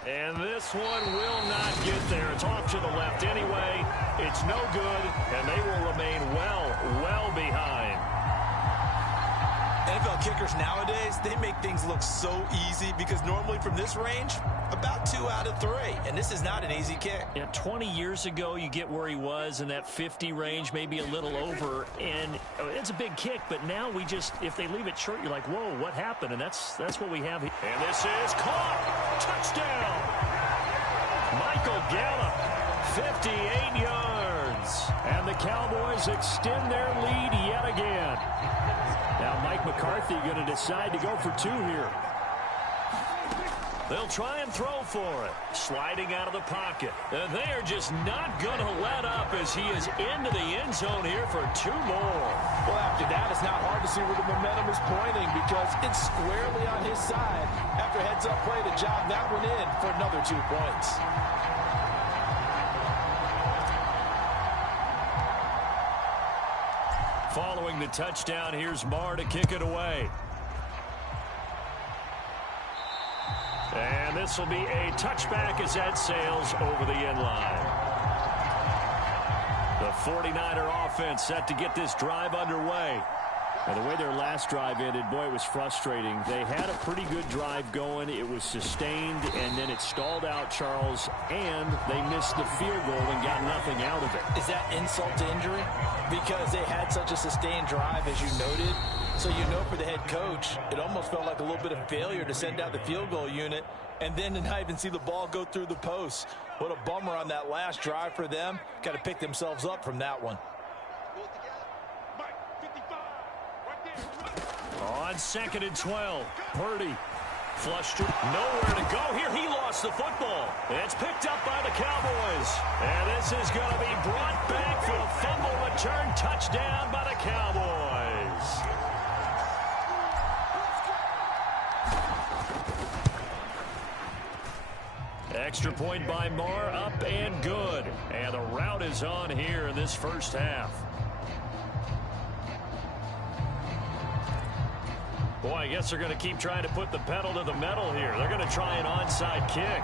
And this one will not get there. It's off to the left anyway. It's no good, and they will remain well behind. NFL kickers nowadays, they make things look so easy because normally from this range, about 2 out of 3. And this is not an easy kick. Yeah, 20 years ago, you get where he was in that 50 range, maybe a little over. And it's a big kick, but now we just, if they leave it short, you're like, whoa, what happened? And that's what we have here. And this is caught. Touchdown. Michael Gallup, 58 yards. And the Cowboys extend their lead yet again. Now Mike McCarthy going to decide to go for 2 here. They'll try and throw for it. Sliding out of the pocket. And they are just not going to let up as he is into the end zone here for 2 more. Well, after that, it's not hard to see where the momentum is pointing because it's squarely on his side. After heads-up play to jog that one in for another 2 points. Following the touchdown, here's Marr to kick it away. And this will be a touchback as that sails over the end line. The 49er offense set to get this drive underway. And the way their last drive ended, boy, it was frustrating. They had a pretty good drive going. It was sustained, and then it stalled out, Charles, and they missed the field goal and got nothing out of it. Is that insult to injury? Because they had such a sustained drive, as you noted. So you know for the head coach, it almost felt like a little bit of failure to send out the field goal unit and then to not even see the ball go through the post. What a bummer on that last drive for them. Got to pick themselves up from that one. On 2nd and 12, Purdy flushed, nowhere to go here. He lost the football. It's picked up by the Cowboys. And this is going to be brought back for a fumble return touchdown by the Cowboys. Extra point by Marr, up and good. And the rout is on here in this first half. Boy, I guess they're going to keep trying to put the pedal to the metal here. They're going to try an onside kick.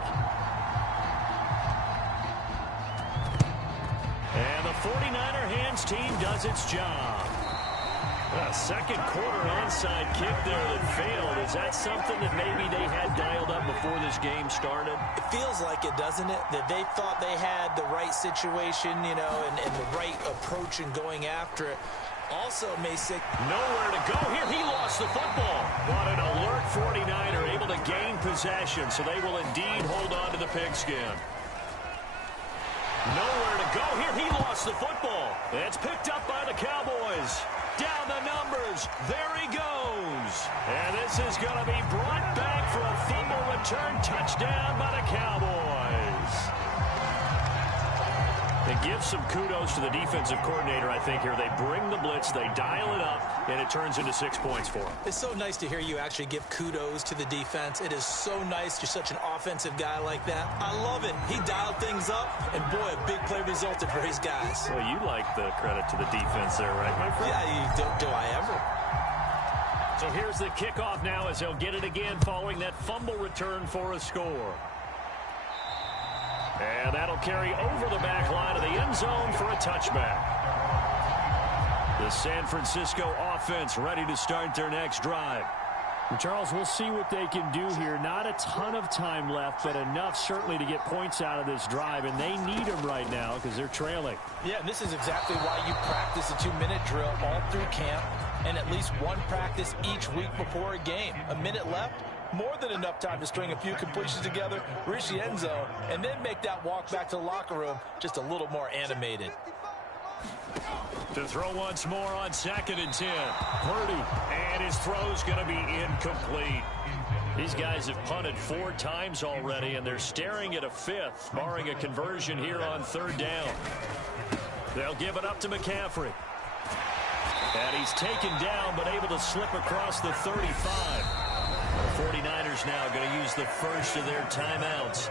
And the 49er hands team does its job. A second quarter onside kick there that failed. Is that something that maybe they had dialed up before this game started? It feels like it, doesn't it? That they thought they had the right situation, you know, and the right approach in going after it. Also, Masick, nowhere to go here. He lost the football. But an alert 49er able to gain possession, so they will indeed hold on to the pigskin. Nowhere to go here. He lost the football. It's picked up by the Cowboys. Down the numbers. There he goes. And this is going to be brought back for a fumble return touchdown by the Cowboys. It gives some kudos to the defensive coordinator, I think, here. They bring the blitz, they dial it up, and it turns into 6 points for them. It's so nice to hear you actually give kudos to the defense. It is so nice. You're such an offensive guy like that. I love it. He dialed things up, and boy, a big play resulted for his guys. Well, you like the credit to the defense there, right, my friend? Yeah, do I ever? So here's the kickoff now as they'll get it again following that fumble return for a score. And that'll carry over the back line of the end zone for a touchback. The San Francisco offense ready to start their next drive. And Charles, we'll see what they can do here. Not a ton of time left, but enough certainly to get points out of this drive, and they need them right now because they're trailing. Yeah, and this is exactly why you practice a 2-minute drill all through camp and at least one practice each week before a game. A minute left, more than enough time to string a few completions together, reach the end zone, and then make that walk back to the locker room just a little more animated. To throw once more on 2nd and 10. Purdy, and his throw's going to be incomplete. These guys have punted 4 times already, and they're staring at a 5th, barring a conversion here on 3rd down. They'll give it up to McCaffrey. And he's taken down, but able to slip across the 35. The 49ers now going to use the first of their timeouts,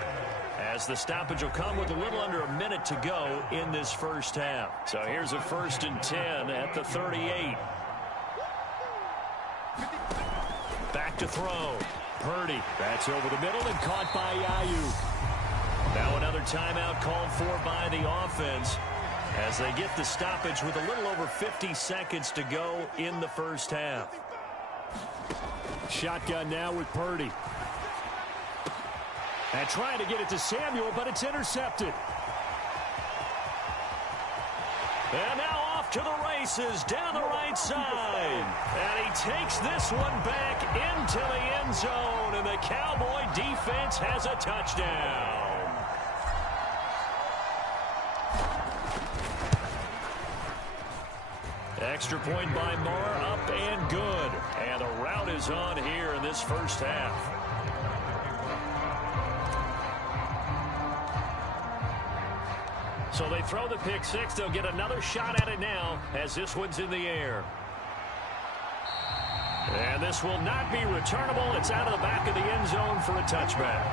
as the stoppage will come with a little under a minute to go in this first half. So here's a 1st and 10 at the 38. Back to throw. Purdy. That's over the middle and caught by Ayuk. Now another timeout called for by the offense as they get the stoppage with a little over 50 seconds to go in the first half. Shotgun now with Purdy. And trying to get it to Samuel, but it's intercepted. And now off to the races down the right side. And he takes this one back into the end zone, and the Cowboy defense has a touchdown. Extra point by Marr, up and good. And the rout is on here in this first half. So they throw the pick 6. They'll get another shot at it now as this one's in the air. And this will not be returnable. It's out of the back of the end zone for a touchback.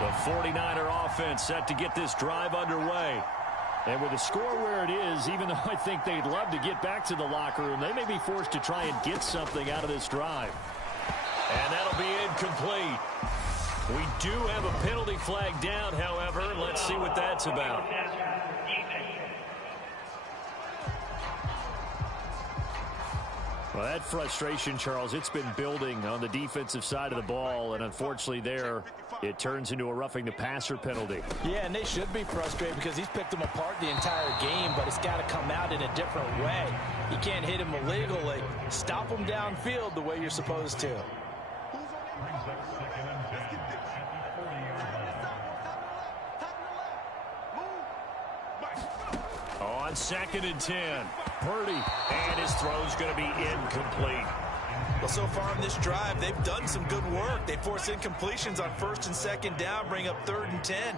The 49er offense set to get this drive underway. And with the score where it is, even though I think they'd love to get back to the locker room, they may be forced to try and get something out of this drive. And that'll be incomplete. We do have a penalty flag down, however. Let's see what that's about. Well, that frustration, Charles, it's been building on the defensive side of the ball, and unfortunately there, it turns into a roughing the passer penalty. Yeah, and they should be frustrated because he's picked them apart the entire game, but it's got to come out in a different way. You can't hit him illegally. Stop him downfield the way you're supposed to. On 2nd and 10, Purdy, and his throw's going to be incomplete. Well, so far in this drive, they've done some good work. They force incompletions on 1st and 2nd down, bring up 3rd and 10.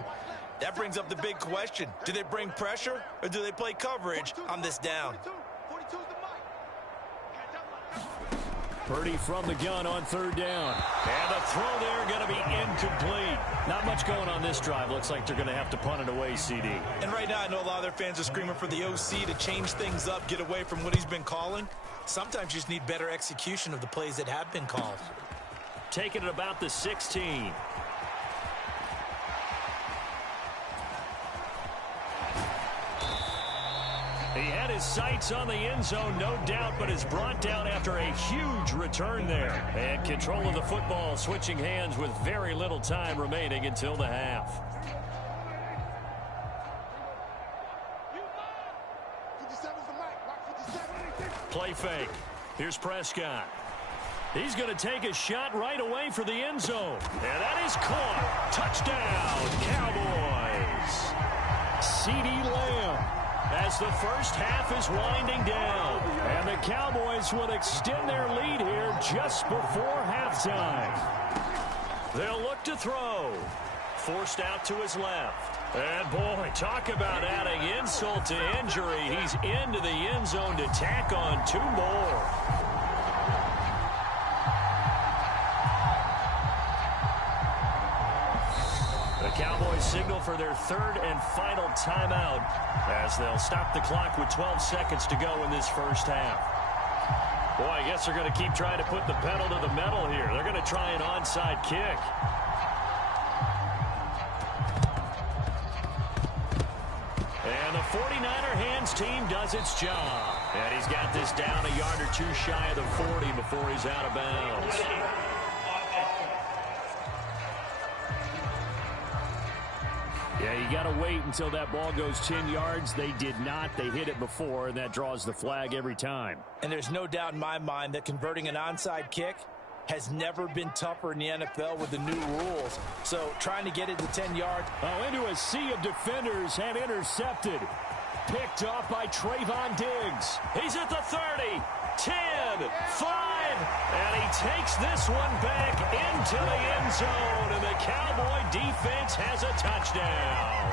That brings up the big question. Do they bring pressure or do they play coverage on this down? Purdy from the gun on third down. And the throw there going to be incomplete. Not much going on this drive. Looks like they're going to have to punt it away, CD. And right now I know a lot of their fans are screaming for the OC to change things up, get away from what he's been calling. Sometimes you just need better execution of the plays that have been called. Taking it about the 16. He had his sights on the end zone, no doubt, but is brought down after a huge return there. And control of the football, switching hands with very little time remaining until the half. Play fake. Here's Prescott. He's going to take a shot right away for the end zone. And that is caught. Touchdown, Cowboys. CeeDee Lamb. As the first half is winding down. And the Cowboys will extend their lead here just before halftime. They'll look to throw. Forced out to his left. And boy, talk about adding insult to injury. He's into the end zone to tack on 2 more. The Cowboys signal for their 3rd and final timeout as they'll stop the clock with 12 seconds to go in this first half. Boy, I guess they're going to keep trying to put the pedal to the metal here. They're going to try an onside kick. And the 49er hands team does its job. And he's got this down a yard or 2 shy of the 40 before he's out of bounds. Yeah, you got to wait until that ball goes 10 yards. They did not. They hit it before, and that draws the flag every time. And there's no doubt in my mind that converting an onside kick has never been tougher in the NFL with the new rules. So trying to get it to 10 yards. Oh, into a sea of defenders and intercepted. Picked off by Trayvon Diggs. He's at the 30, 10, 5, and he takes this one back into the end zone, and the Cowboy defense has a touchdown.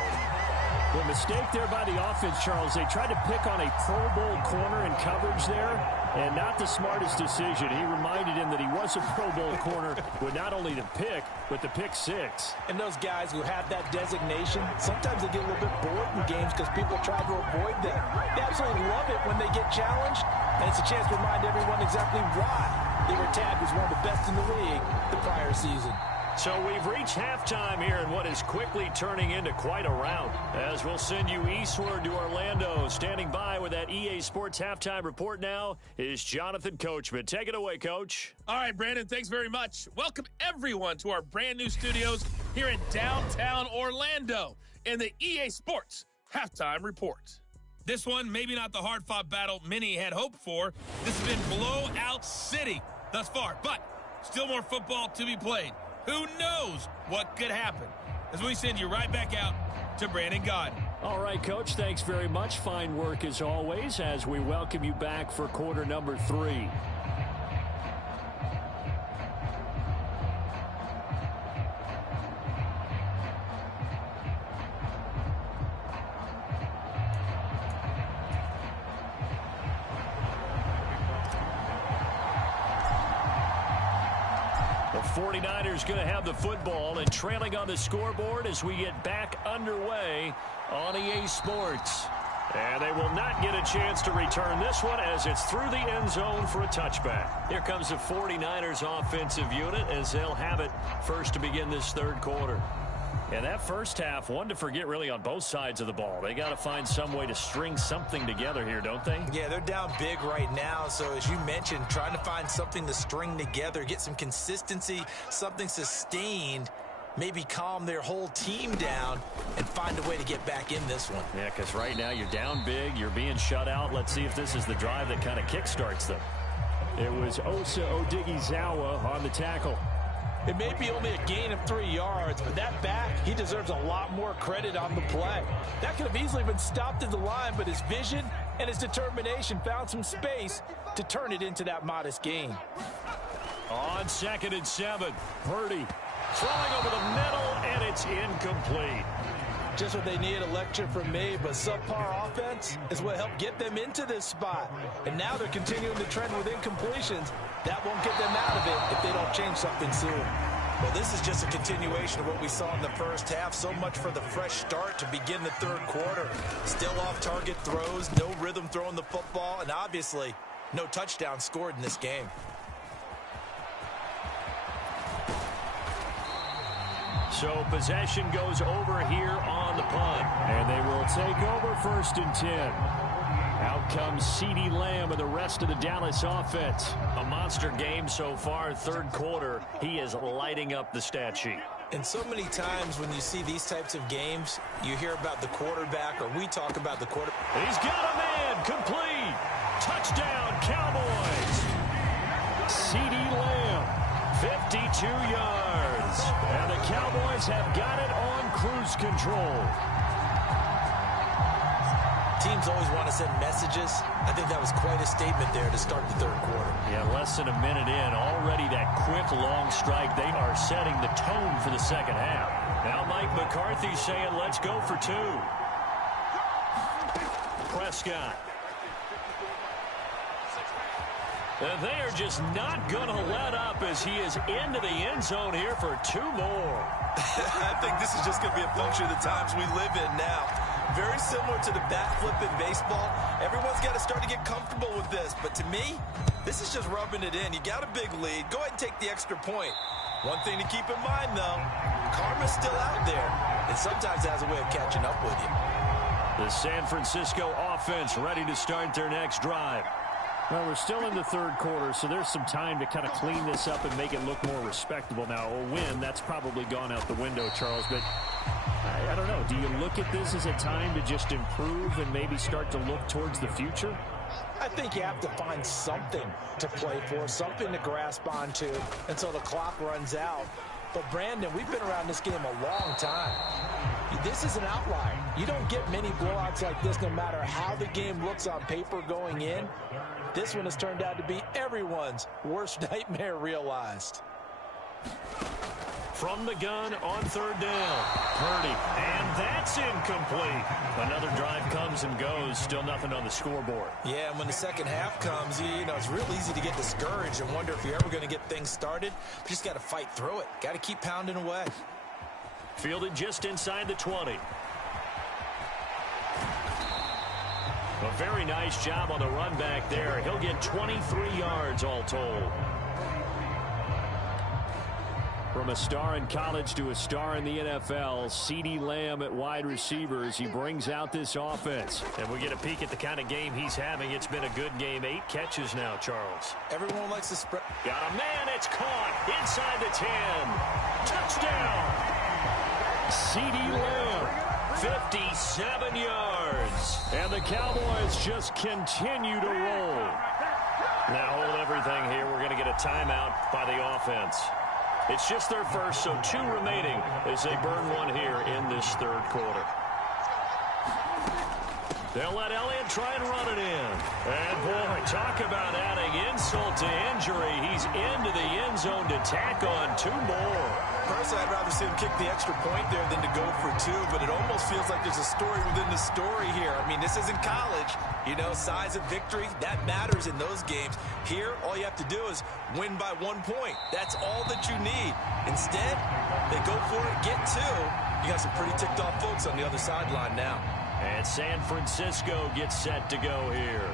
The mistake there by the offense, Charles, they tried to pick on a Pro Bowl corner in coverage there, and not the smartest decision. He reminded him that he was a Pro Bowl corner with not only the pick, but the pick 6. And those guys who have that designation, sometimes they get a little bit bored in games because people try to avoid them. They absolutely love it when they get challenged, and it's a chance to remind everyone exactly why they were tagged as one of the best in the league the prior season. So we've reached halftime here in what is quickly turning into quite a rout. As we'll send you eastward to Orlando. Standing by with that EA Sports halftime report now is Jonathan Coachman. Take it away, Coach. All right, Brandon, thanks very much. Welcome, everyone, to our brand new studios here in downtown Orlando in the EA Sports halftime report. This one, maybe not the hard-fought battle many had hoped for. This has been blowout city thus far, but still more football to be played. Who knows what could happen? As we send you right back out to Brandon Gaudin. All right, Coach, thanks very much. Fine work as always as we welcome you back for quarter number 3. The 49ers going to have the football and trailing on the scoreboard as we get back underway on EA Sports. And they will not get a chance to return this one as it's through the end zone for a touchback. Here comes the 49ers offensive unit as they'll have it first to begin this 3rd quarter. And that first half, one to forget really on both sides of the ball. They got to find some way to string something together here, don't they? Yeah, they're down big right now. So as you mentioned, trying to find something to string together, get some consistency, something sustained, maybe calm their whole team down and find a way to get back in this one. Yeah, because right now you're down big, you're being shut out. Let's see if this is the drive that kind of kickstarts them. It was Osa Odighizuwa on the tackle. It may be only a gain of 3 yards, but that back, he deserves a lot more credit on the play. That could have easily been stopped at the line, but his vision and his determination found some space to turn it into that modest gain. On 2nd and 7, Purdy throwing over the middle, and it's incomplete. Just what they need, a lecture from me, but subpar offense is what helped get them into this spot. And now they're continuing the trend with incompletions. That won't get them out of it if they don't change something soon. Well, this is just a continuation of what we saw in the first half. So much for the fresh start to begin the third quarter. Still off-target throws, no rhythm throwing the football, and obviously no touchdown scored in this game. So possession goes over here on the punt. And they will take over 1st and 10. Out comes CeeDee Lamb and the rest of the Dallas offense. A monster game so far, third quarter. He is lighting up the stat sheet. And so many times when you see these types of games, you hear about the quarterback, or we talk about the quarterback. He's got a man, complete. Touchdown, Cowboys. CeeDee Lamb, 52 yards. And the Cowboys have got it on cruise control. Teams always want to send messages. I think that was quite a statement there to start the third quarter. Yeah, less than a minute in. Already that quick, long strike. They are setting the tone for the second half. Now Mike McCarthy saying, let's go for 2. Prescott. And they are just not going to let up as he is into the end zone here for 2 more. I think this is just going to be a function of the times we live in now. Very similar to the bat flip in baseball. Everyone's got to start to get comfortable with this. But to me, this is just rubbing it in. You got a big lead. Go ahead and take the extra point. One thing to keep in mind, though, karma's still out there. And sometimes it has a way of catching up with you. The San Francisco offense ready to start their next drive. Well, we're still in the third quarter, so there's some time to kind of clean this up and make it look more respectable. Now, a win, that's probably gone out the window, Charles, but I don't know. Do you look at this as a time to just improve and maybe start to look towards the future? I think you have to find something to play for, something to grasp onto until the clock runs out. But, Brandon, we've been around this game a long time. This is an outlier. You don't get many blowouts like this no matter how the game looks on paper going in. This one has turned out to be everyone's worst nightmare realized. From the gun on third down. Purdy. And that's incomplete. Another drive comes and goes. Still nothing on the scoreboard. Yeah, and when the second half comes, you know, it's real easy to get discouraged and wonder if you're ever going to get things started. You just got to fight through it. Got to keep pounding away. Fielded just inside the 20. A very nice job on the run back there. He'll get 23 yards all told. From a star in college to a star in the NFL, CeeDee Lamb at wide receivers. He brings out this offense. And we get a peek at the kind of game he's having. It's been a good game. 8 catches now, Charles. Everyone likes to spread. Got a man. It's caught inside the 10. Touchdown. CeeDee Lamb, 57 yards. And the Cowboys just continue to roll. Now hold everything here. We're going to get a timeout by the offense. It's just their first, so 2 remaining as they burn one here in this third quarter. They'll let Elliott try and run it in. And, boy, talk about adding insult to injury. He's into the end zone to tack on 2 more. Personally, I'd rather see him kick the extra point there than to go for 2, but it almost feels like there's a story within the story here. I mean, this isn't college. You know, size of victory, that matters in those games. Here, all you have to do is win by 1 point. That's all that you need. Instead, they go for it, get 2. You got some pretty ticked off folks on the other sideline now. And San Francisco gets set to go here.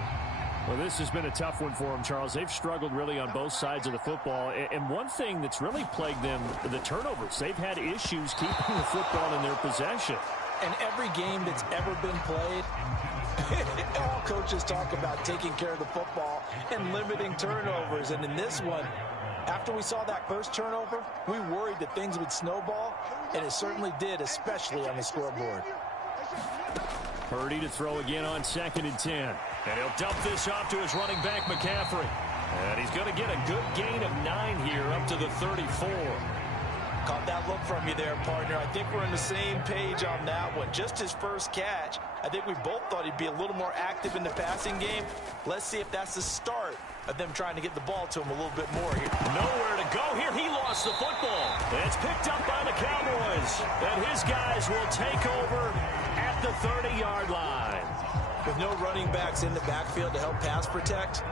Well, this has been a tough one for them, Charles. They've struggled really on both sides of the football. And one thing that's really plagued them, the turnovers. They've had issues keeping the football in their possession. And every game that's ever been played, all coaches talk about taking care of the football and limiting turnovers. And in this one, after we saw that first turnover, we worried that things would snowball, and it certainly did, especially on the scoreboard. Purdy to throw again on 2nd and 10. And he'll dump this off to his running back, McCaffrey. And he's going to get a good gain of 9 here up to the 34. Caught that look from you there, partner. I think we're on the same page on that one. Just his first catch. I think we both thought he'd be a little more active in the passing game. Let's see if that's the start of them trying to get the ball to him a little bit more here. Nowhere to go here. He lost the football. It's picked up by the Cowboys. And his guys will take over at the 30-yard line. With no running backs in the backfield to help pass protect,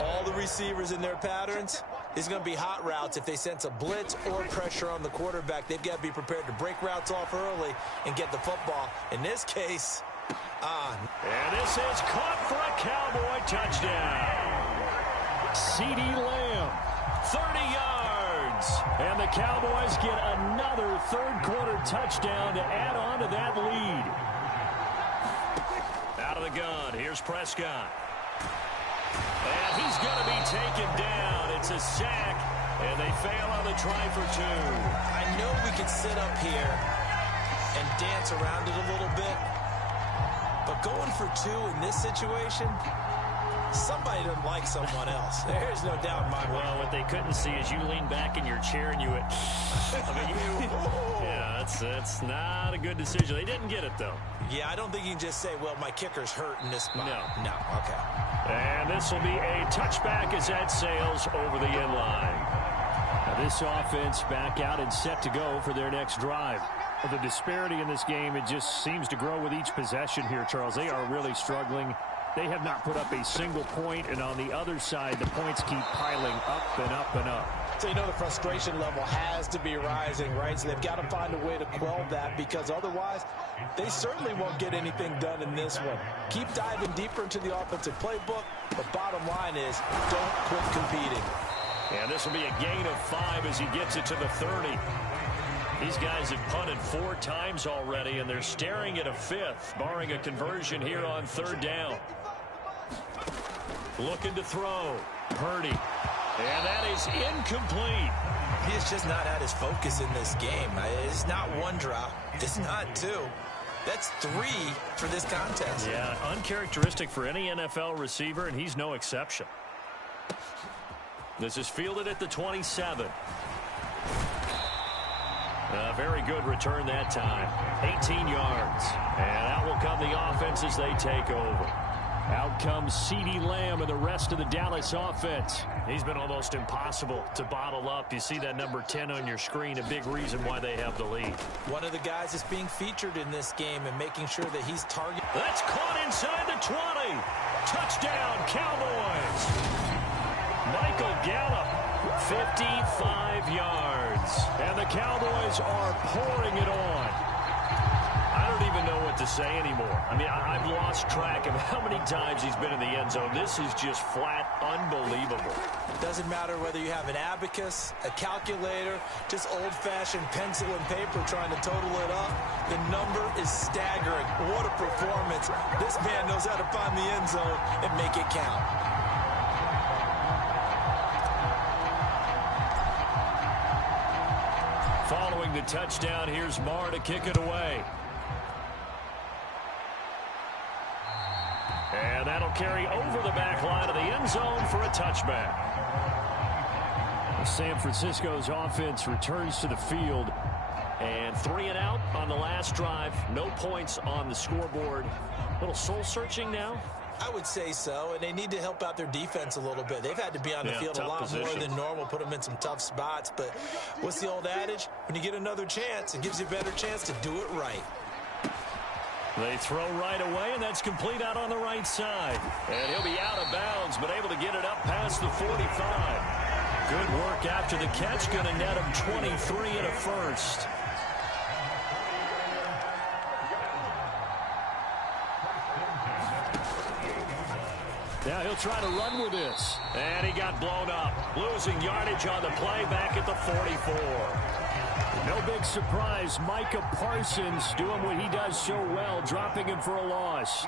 all the receivers in their patterns, it's going to be hot routes. If they sense a blitz or pressure on the quarterback, they've got to be prepared to break routes off early and get the football. In this case, and this is caught for a Cowboy touchdown. CeeDee Lamb, 30 yards. And the Cowboys get another third-quarter touchdown to add on to that lead. Out of the gun, here's Prescott. And he's going to be taken down. It's a sack, and they fail on the try for two. I know we could sit up here and dance around it a little bit, but going for two in this situation, somebody doesn't like someone else. There's no doubt in my mind. Well, what they couldn't see is you lean back in your chair and you went, yeah, that's not a good decision. They didn't get it, though. Yeah, I don't think you can just say, well, my kicker's hurt in this spot. No. Okay. And this will be a touchback as that sails over the end line. Now this offense back out and set to go for their next drive. The disparity in this game, it just seems to grow with each possession here, Charles. They are really struggling. They have not put up a single point, and on the other side, the points keep piling up and up and up. So you know the frustration level has to be rising, right? So they've got to find a way to quell that, because otherwise they certainly won't get anything done in this one. Keep diving deeper into the offensive playbook. The bottom line is don't quit competing. And this will be a gain of 5 as he gets it to the 30. These guys have punted 4 times already, and they're staring at a 5th, barring a conversion here on 3rd down. Looking to throw. Purdy. And that is incomplete. He has just not had his focus in this game. It's not one drop. It's not 2. That's 3 for this contest. Yeah, uncharacteristic for any NFL receiver, and he's no exception. This is fielded at the 27. Very good return that time. 18 yards. And out will come the offense as they take over. Out comes CeeDee Lamb and the rest of the Dallas offense. He's been almost impossible to bottle up. You see that number 10 on your screen, a big reason why they have the lead. One of the guys that's being featured in this game and making sure that he's targeted. That's caught inside the 20. Touchdown, Cowboys. Michael Gallup, 55 yards. And the Cowboys are pouring it on. I don't even know what to say anymore. I mean, I've lost track of how many times he's been in the end zone. This is just flat unbelievable. Doesn't matter whether you have an abacus, a calculator, just old-fashioned pencil and paper trying to total it up. The number is staggering. What a performance. This man knows how to find the end zone and make it count. Following the touchdown, here's Marr to kick it away. And that'll carry over the back line of the end zone for a touchback. San Francisco's offense returns to the field. And 3 and out on the last drive. No points on the scoreboard. A little soul-searching now? I would say so, and they need to help out their defense a little bit. They've had to be on the field a lot more than normal, put them in some tough spots. But what's the old adage? When you get another chance, it gives you a better chance to do it right. They throw right away, and that's complete out on the right side. And he'll be out of bounds, but able to get it up past the 45. Good work after the catch. Going to net him 23 and a first. Now he'll try to run with this. And he got blown up. Losing yardage on the play back at the 44. No big surprise. Micah Parsons doing what he does so well, dropping him for a loss.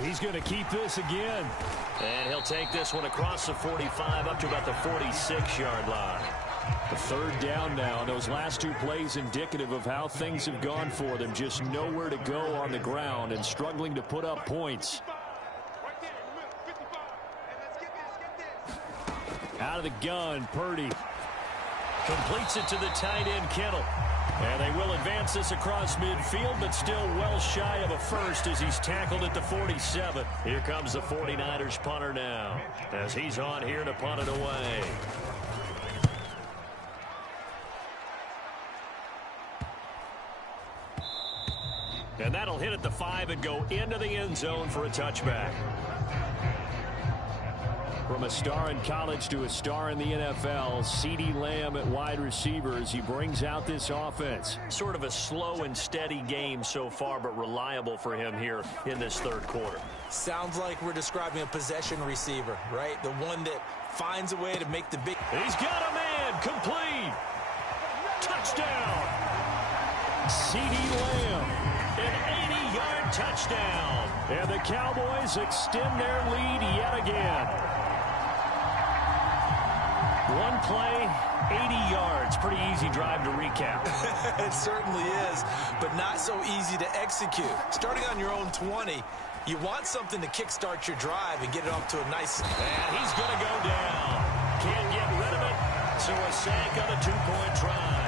He's going to keep this again. And he'll take this one across the 45 up to about the 46-yard line. The 3rd down now. Those last 2 plays indicative of how things have gone for them. Just nowhere to go on the ground and struggling to put up points. Out of the gun, Purdy. Completes it to the tight end, Kittle. And they will advance this across midfield, but still well shy of a first as he's tackled at the 47. Here comes the 49ers punter now as he's on here to punt it away. And that'll hit at the 5 and go into the end zone for a touchback. From a star in college to a star in the NFL, CeeDee Lamb at wide receiver as he brings out this offense. Sort of a slow and steady game so far, but reliable for him here in this third quarter. Sounds like we're describing a possession receiver, right? The one that finds a way to make the big... He's got a man, complete. Touchdown. CeeDee Lamb, an 80-yard touchdown. And the Cowboys extend their lead yet again. One play, 80 yards. Pretty easy drive to recap. It certainly is, but not so easy to execute. Starting on your own 20, you want something to kickstart your drive and get it off to a nice... And he's going to go down. Can't get rid of it, so a sack on a two-point try.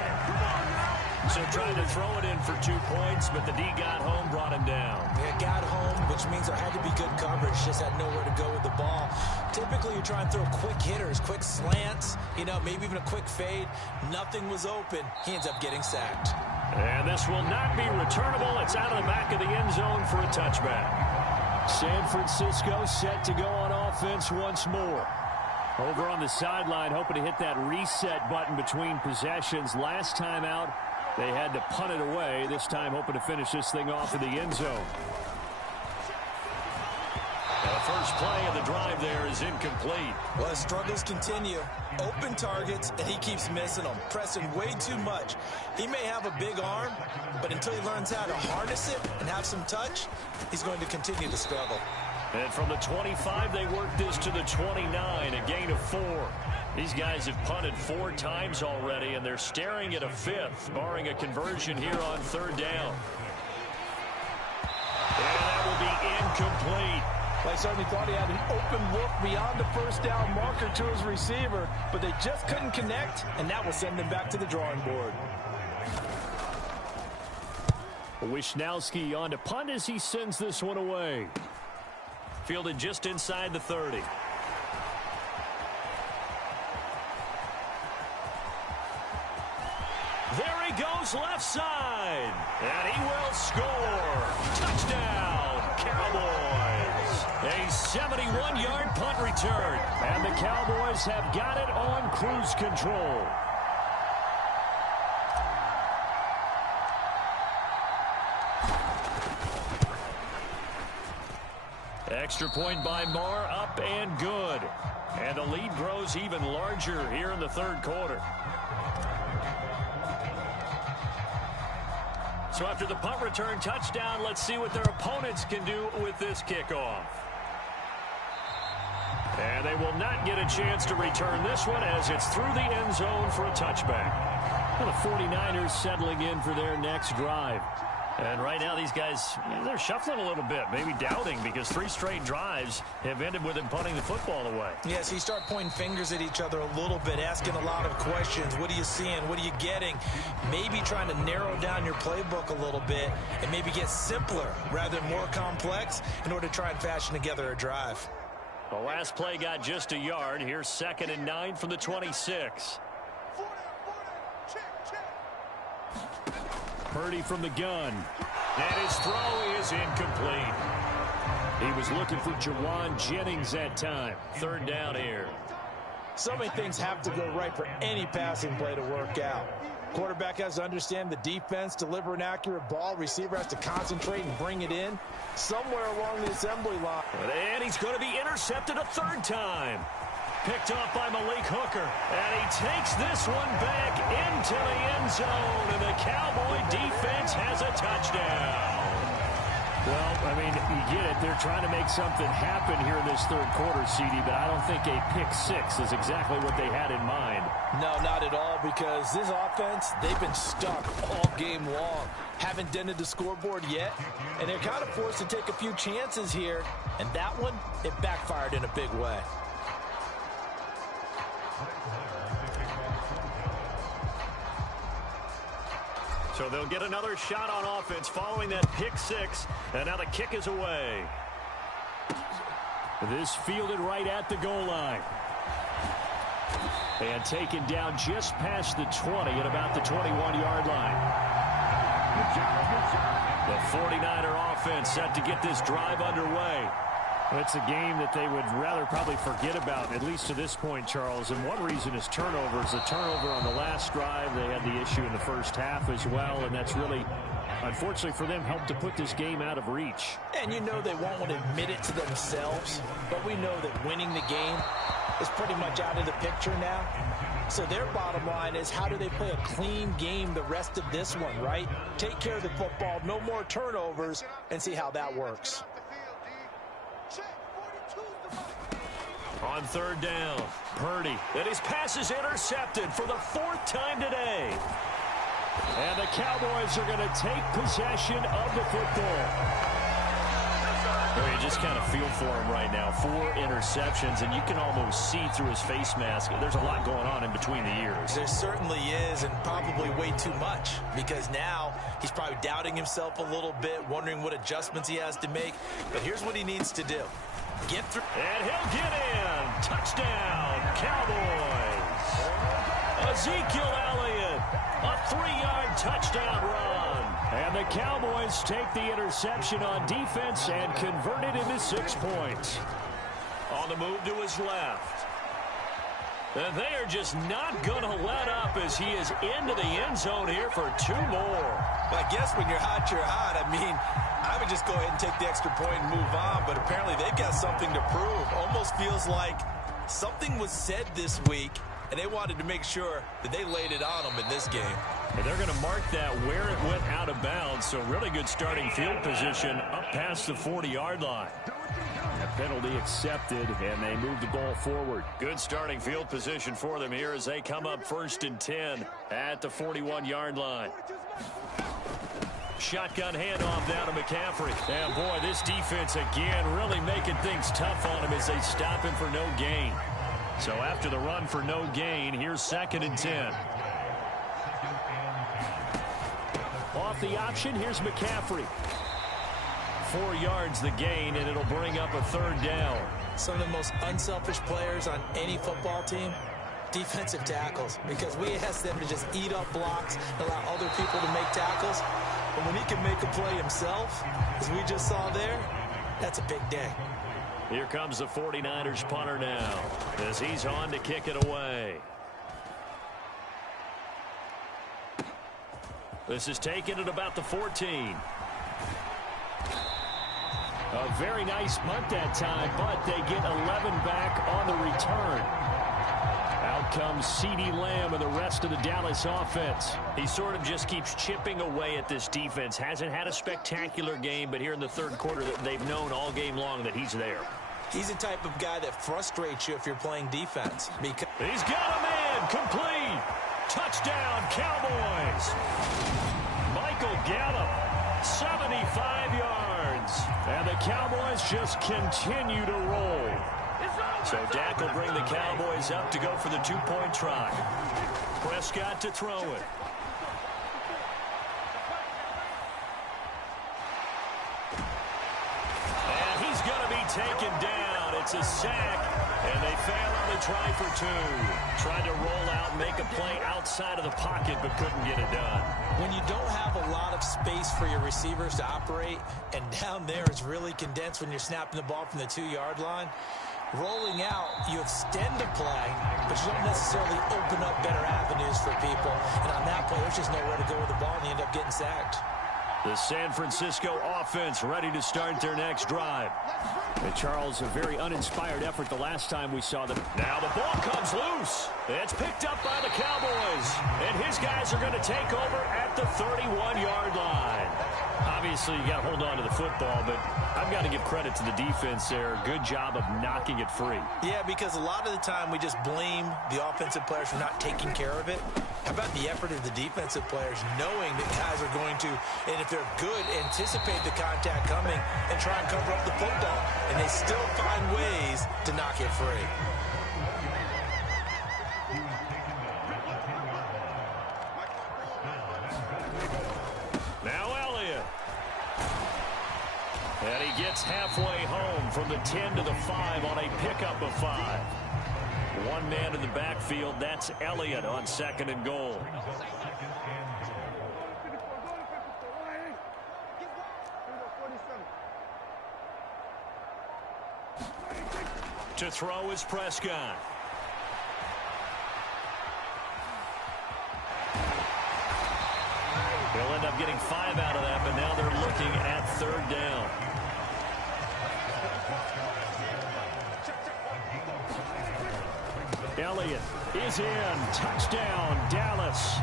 So tried to throw it in for 2 points, but the D got home, brought him down. It got home, which means there had to be good coverage. Just had nowhere to go with the ball. Typically, you try and throw quick hitters, quick slants, maybe even a quick fade. Nothing was open. He ends up getting sacked. And this will not be returnable. It's out of the back of the end zone for a touchback. San Francisco set to go on offense once more. Over on the sideline, hoping to hit that reset button between possessions. Last time out, they had to punt it away. This time hoping to finish this thing off in the end zone. The first play of the drive there is incomplete. Well, his struggles continue. Open targets, and he keeps missing them, pressing way too much. He may have a big arm, but until he learns how to harness it and have some touch, he's going to continue to struggle. And from the 25, they work this to the 29, a gain of 4. These guys have punted 4 times already, and they're staring at a 5th, barring a conversion here on third down. And that will be incomplete. I certainly thought he had an open look beyond the first down marker to his receiver, but they just couldn't connect, and that will send them back to the drawing board. Wishnowski on to punt as he sends this one away. Fielded just inside the 30. There he goes left side. And he will score. Touchdown, Cowboys. A 71-yard punt return. And the Cowboys have got it on cruise control. Extra point by Marr, up and good. And the lead grows even larger here in the third quarter. So after the punt return touchdown, let's see what their opponents can do with this kickoff. And they will not get a chance to return this one as it's through the end zone for a touchback. Well, the 49ers settling in for their next drive. And right now these guys, they're shuffling a little bit, maybe doubting, because 3 straight drives have ended with them punting the football away. Yes, you start pointing fingers at each other a little bit, asking a lot of questions. What are you seeing? What are you getting? Maybe trying to narrow down your playbook a little bit and maybe get simpler rather than more complex in order to try and fashion together a drive. The last play got just a yard. Here's 2nd and 9 from the 26. Purdy from the gun. And his throw is incomplete. He was looking for Jawan Jennings that time. Third down here. So many things have to go right for any passing play to work out. Quarterback has to understand the defense, deliver an accurate ball. Receiver has to concentrate and bring it in somewhere along the assembly line. And he's going to be intercepted a 3rd time. Picked off by Malik Hooker. And he takes this one back into the end zone. And the Cowboy defense has a touchdown. Well, I mean, you get it. They're trying to make something happen here in this third quarter, CD, but I don't think a pick-6 is exactly what they had in mind. No, not at all, because this offense, they've been stuck all game long. Haven't dented the scoreboard yet, and they're kind of forced to take a few chances here, and that one, it backfired in a big way. So they'll get another shot on offense following that pick six. And now the kick is away. This fielded right at the goal line. And taken down just past the 20 at about the 21-yard line. The 49er offense set to get this drive underway. It's a game that they would rather probably forget about, at least to this point, Charles. And one reason is turnovers. A turnover on the last drive. They had the issue in the first half as well, and that's really, unfortunately for them, helped to put this game out of reach. And you know they won't want to admit it to themselves, but we know that winning the game is pretty much out of the picture now. So their bottom line is, how do they play a clean game the rest of this one, right? Take care of the football, no more turnovers, and see how that works. On third down, Purdy. And his pass is intercepted for the fourth time today. And the Cowboys are going to take possession of the football. You just kind of feel for him right now. 4 interceptions, and you can almost see through his face mask. There's a lot going on in between the ears. There certainly is, and probably way too much, because now he's probably doubting himself a little bit, wondering what adjustments he has to make. But here's what he needs to do. Get through. And he'll get in. Touchdown, Cowboys. Ezekiel Elliott, a 3-yard touchdown run. And the Cowboys take the interception on defense and convert it into 6 points. On the move to his left. And they are just not going to let up as he is into the end zone here for 2 more. I guess when you're hot, you're hot. I mean, I would just go ahead and take the extra point and move on, but apparently they've got something to prove. Almost feels like something was said this week, and they wanted to make sure that they laid it on them in this game. And they're going to mark that where it went out of bounds, so really good starting field position up past the 40-yard line. A penalty accepted, and they move the ball forward. Good starting field position for them here as they come up 1st and 10 at the 41-yard line. Shotgun handoff down to McCaffrey. And boy, this defense again really making things tough on him as they stop him for no gain. So after the run for no gain, here's 2nd and 10. Off the option, here's McCaffrey. 4 yards the gain, and it'll bring up a 3rd down. Some of the most unselfish players on any football team, defensive tackles, because we ask them to just eat up blocks, allow other people to make tackles. But when he can make a play himself, as we just saw there, that's a big day. Here comes the 49ers punter now as he's on to kick it away. This is taken at about the 14. A very nice punt that time, but they get 11 back on the return. Out comes CeeDee Lamb and the rest of the Dallas offense. He sort of just keeps chipping away at this defense. Hasn't had a spectacular game, but here in the 3rd quarter, they've known all game long that he's there. He's the type of guy that frustrates you if you're playing defense. Because he's got a man, complete. Touchdown, Cowboys. Michael Gallup, 75 yards. And the Cowboys just continue to roll. So Dak will bring the Cowboys up to go for the 2-point try. Prescott to throw it. And he's going to be taken down. It's a sack, and they fail on the try for 2. Tried to roll out and make a play outside of the pocket, but couldn't get it done. when you don't have a lot of space for your receivers to operate, and down there it's really condensed when you're snapping the ball from the 2-yard line, rolling out, you extend the play, but you don't necessarily open up better avenues for people. And on that play, there's just nowhere to go with the ball, and you end up getting sacked. The San Francisco offense ready to start their next drive. And Charles, a very uninspired effort the last time we saw them. Now the ball comes loose. It's picked up by the Cowboys. And his guys are going to take over at the 31-yard line. Obviously, you got to hold on to the football, but I've got to give credit to the defense there. Good job of knocking it free. Yeah, because a lot of the time we just blame the offensive players for not taking care of it. How about the effort of the defensive players knowing that guys are going to, and if they're good, anticipate the contact coming and try and cover up the football. And they still find ways to knock it free. And he gets halfway home from the 10 to the 5 on a pickup of 5. One man in the backfield. That's Elliott on 2nd and goal. To throw is Prescott. They'll end up getting 5 out of that, but now they're looking at 3rd down. Elliott is in. Touchdown, Dallas.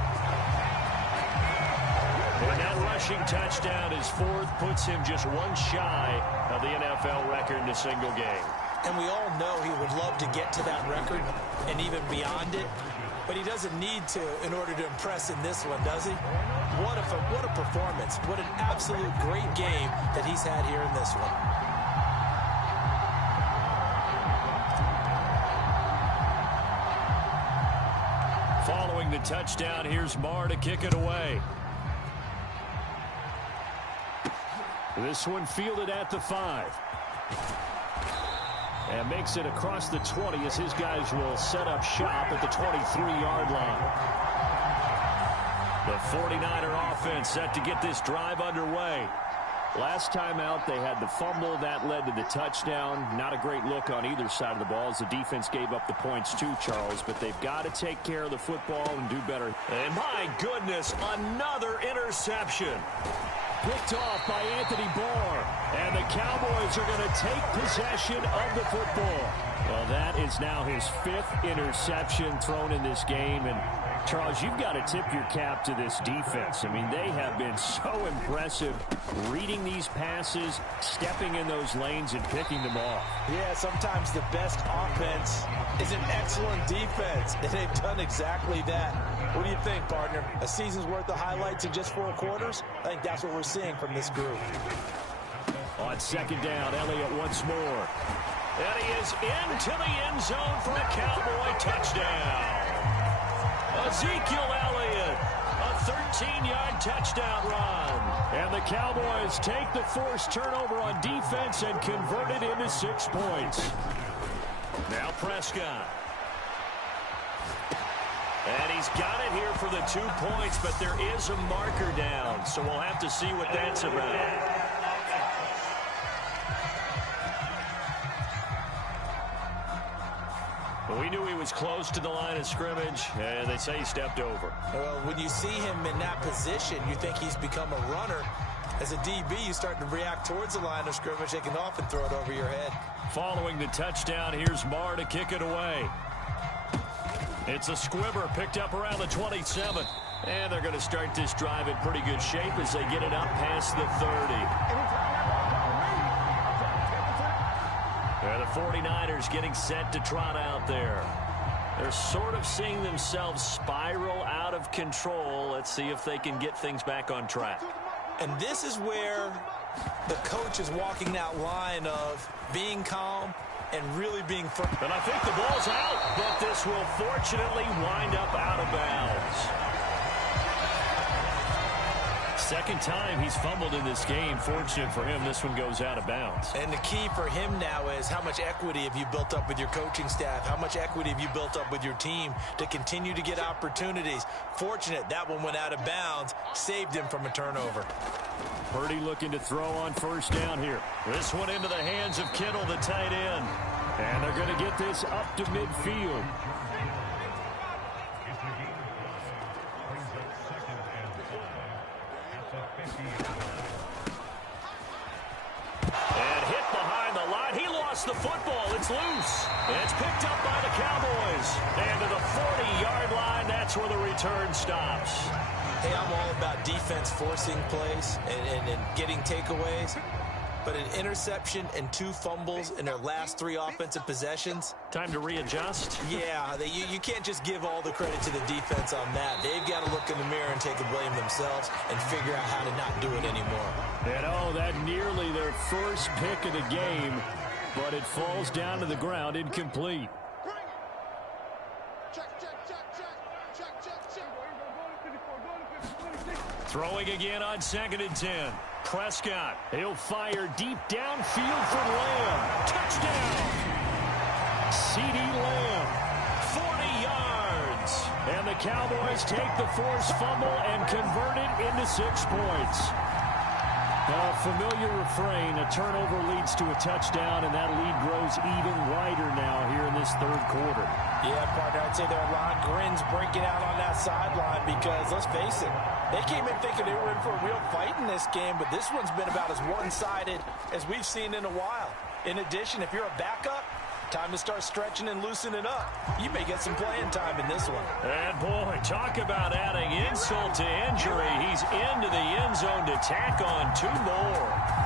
And that rushing touchdown is 4th, puts him just one shy of the NFL record in a single game. And we all know he would love to get to that record and even beyond it. But he doesn't need to in order to impress in this one, does he? What a performance. What an absolute great game that he's had here in this one. Following the touchdown, here's Marr to kick it away. This one fielded at the 5. And makes it across the 20 as his guys will set up shop at the 23-yard line. The 49er offense set to get this drive underway. Last time out, they had the fumble. That led to the touchdown. Not a great look on either side of the ball as the defense gave up the points too, Charles. But they've got to take care of the football and do better. And my goodness, another interception. Picked off by Anthony Barr. And the Cowboys are going to take possession of the football. Well, that is now his 5th interception thrown in this game. And, Charles, you've got to tip your cap to this defense. I mean, they have been so impressive reading these passes, stepping in those lanes, and picking them off. Yeah, sometimes the best offense is an excellent defense, and they've done exactly that. What do you think, partner? A season's worth of highlights in just 4 quarters? I think that's what we're seeing from this group. On 2nd down, Elliott once more. And he is into the end zone for a Cowboy touchdown. Ezekiel Elliott, a 13-yard touchdown run. And the Cowboys take the forced turnover on defense and convert it into 6 points. Now Prescott. And he's got it here for the 2 points, but there is a marker down, so we'll have to see what that's about. We knew he was close to the line of scrimmage, and they say he stepped over. Well, when you see him in that position, you think he's become a runner. As a DB, you start to react towards the line of scrimmage. They can often throw it over your head. Following the touchdown, here's Marr to kick it away. It's a squibber picked up around the 27. And they're going to start this drive in pretty good shape as they get it up past the 30. And the 49ers getting set to trot out there. They're sort of seeing themselves spiral out of control. Let's see if they can get things back on track. And this is where the coach is walking that line of being calm and really being firm. And I think the ball's out, but this will fortunately wind up out of bounds. Second time he's fumbled in this game. Fortunate for him, this one goes out of bounds. And the key for him now is how much equity have you built up with your coaching staff? How much equity have you built up with your team to continue to get opportunities? Fortunate that one went out of bounds, saved him from a turnover. Purdy looking to throw on first down here. This one into the hands of Kittle, the tight end. And they're going to get this up to midfield. And hit behind the line. He lost the football. It's loose. And it's picked up by the Cowboys. And to the 40-yard line, that's where the return stops. Hey, I'm all about defense forcing plays and getting takeaways. But an interception and 2 fumbles in their last 3 offensive possessions. Time to readjust? Yeah, you can't just give all the credit to the defense on that. They've got to look in the mirror and take the blame themselves and figure out how to not do it anymore. And oh, that nearly their first pick of the game, but it falls down to the ground incomplete. Throwing again on 2nd and 10. Prescott. He'll fire deep downfield for Lamb. Touchdown! CeeDee Lamb, 40 yards. And the Cowboys take the forced fumble and convert it into 6 points. A familiar refrain, a turnover leads to a touchdown, and that lead grows even wider now here in this third quarter. Yeah, partner, I'd say there are a lot of grins breaking out on that sideline because, let's face it, they came in thinking they were in for a real fight in this game, but this one's been about as one-sided as we've seen in a while. In addition, if you're a backup, time to start stretching and loosening up. You may get some playing time in this one. And boy, talk about adding insult to injury. He's into the end zone to tack on 2 more.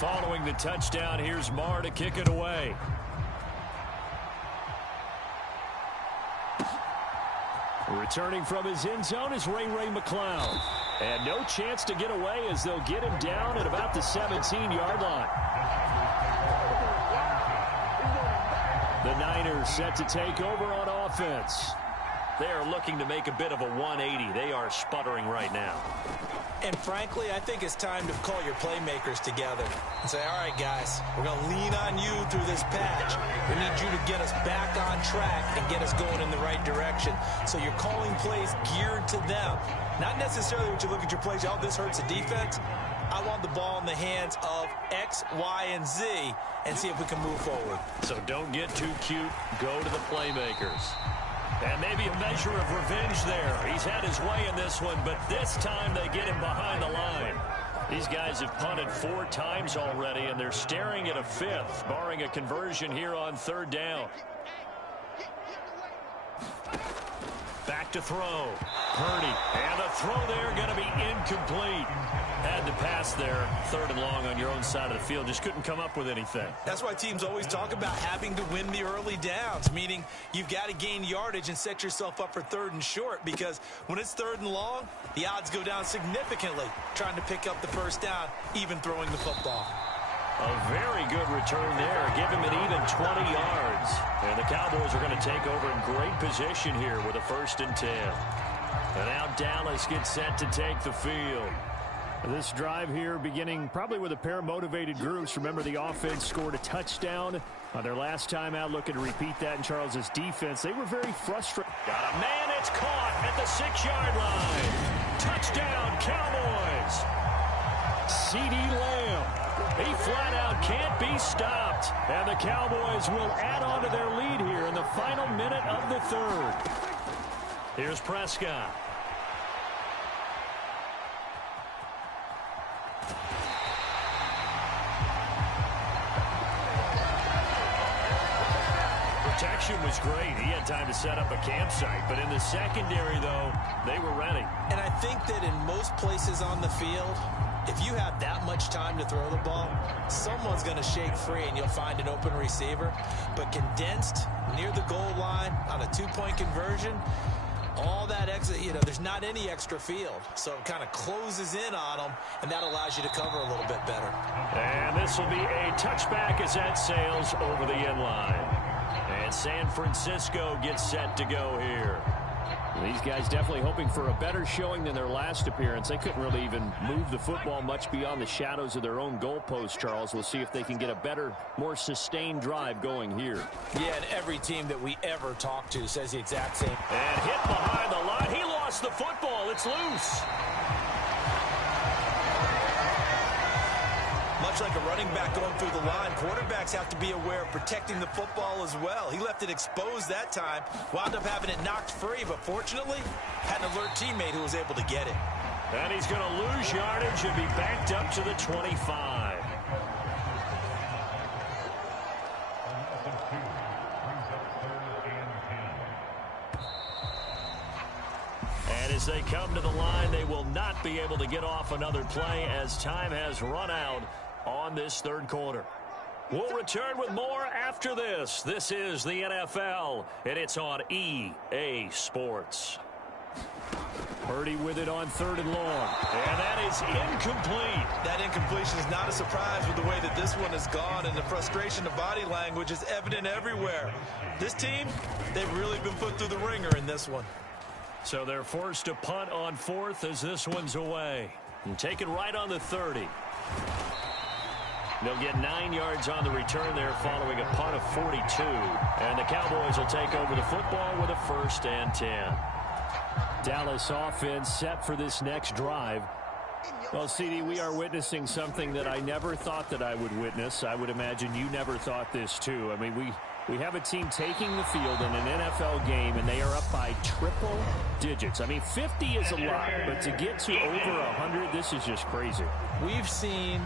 Following the touchdown, here's Marr to kick it away. Returning from his end zone is Ray McCloud. And no chance to get away as they'll get him down at about the 17-yard line. The Niners set to take over on offense. They are looking to make a bit of a 180. They are sputtering right now. And frankly, I think it's time to call your playmakers together and say, all right, guys, we're going to lean on you through this patch. We need you to get us back on track and get us going in the right direction. So you're calling plays geared to them. Not necessarily what you look at your plays, oh, this hurts the defense. I want the ball in the hands of X, Y, and Z and see if we can move forward. So don't get too cute. Go to the playmakers. And maybe a measure of revenge there. He's had his way in this one, but this time they get him behind the line. These guys have punted 4 times already, and they're staring at a 5th, barring a conversion here on 3rd down. Back to throw. Purdy. And the throw there going to be incomplete. Had to pass there. 3rd and long on your own side of the field. Just couldn't come up with anything. That's why teams always talk about having to win the early downs, meaning you've got to gain yardage and set yourself up for 3rd and short, because when it's 3rd and long, the odds go down significantly trying to pick up the 1st down, even throwing the football. A very good return there. Give him an even 20 yards. And the Cowboys are going to take over in great position here with a 1st and 10. And now Dallas gets set to take the field. This drive here beginning probably with a pair of motivated groups. Remember, the offense scored a touchdown on their last time out. Looking to repeat that in Charles's defense. They were very frustrated. Got a man. It's caught at the 6-yard line. Touchdown, Cowboys. CeeDee Lamb. He flat out can't be stopped. And the Cowboys will add on to their lead here in the final minute of the 3rd. Here's Prescott. Protection was great. He had time to set up a campsite. But in the secondary, though, they were ready. And I think that in most places on the field, if you have that much time to throw the ball, someone's going to shake free and you'll find an open receiver. But condensed near the goal line on a 2-point conversion, all that extra, there's not any extra field. So it kind of closes in on them, and that allows you to cover a little bit better. And this will be a touchback as that sails over the end line. And San Francisco gets set to go here. These guys definitely hoping for a better showing than their last appearance. They couldn't really even move the football much beyond the shadows of their own goalpost, Charles. We'll see if they can get a better, more sustained drive going here. Yeah, and every team that we ever talk to says the exact same. And hit behind the line. He lost the football. It's loose. Much like a running back going through the line, quarterbacks have to be aware of protecting the football as well. He left it exposed that time, wound up having it knocked free, but fortunately, had an alert teammate who was able to get it. And he's going to lose yardage and be backed up to the 25. And as they come to the line, they will not be able to get off another play as time has run out on this 3rd quarter. We'll return with more after this. This is the NFL, and it's on EA Sports. Purdy with it on 3rd and long. And that is incomplete. That incompletion is not a surprise with the way that this one has gone, and the frustration of body language is evident everywhere. This team, they've really been put through the ringer in this one. So they're forced to punt on 4th as this one's away. And taken right on the 30. They'll get 9 yards on the return there following a punt of 42. And the Cowboys will take over the football with a 1st and 10. Dallas offense set for this next drive. Well, CD, we are witnessing something that I never thought that I would witness. I would imagine you never thought this, too. I mean, we have a team taking the field in an NFL game, and they are up by triple digits. I mean, 50 is a lot, but to get to over 100, this is just crazy. We've seen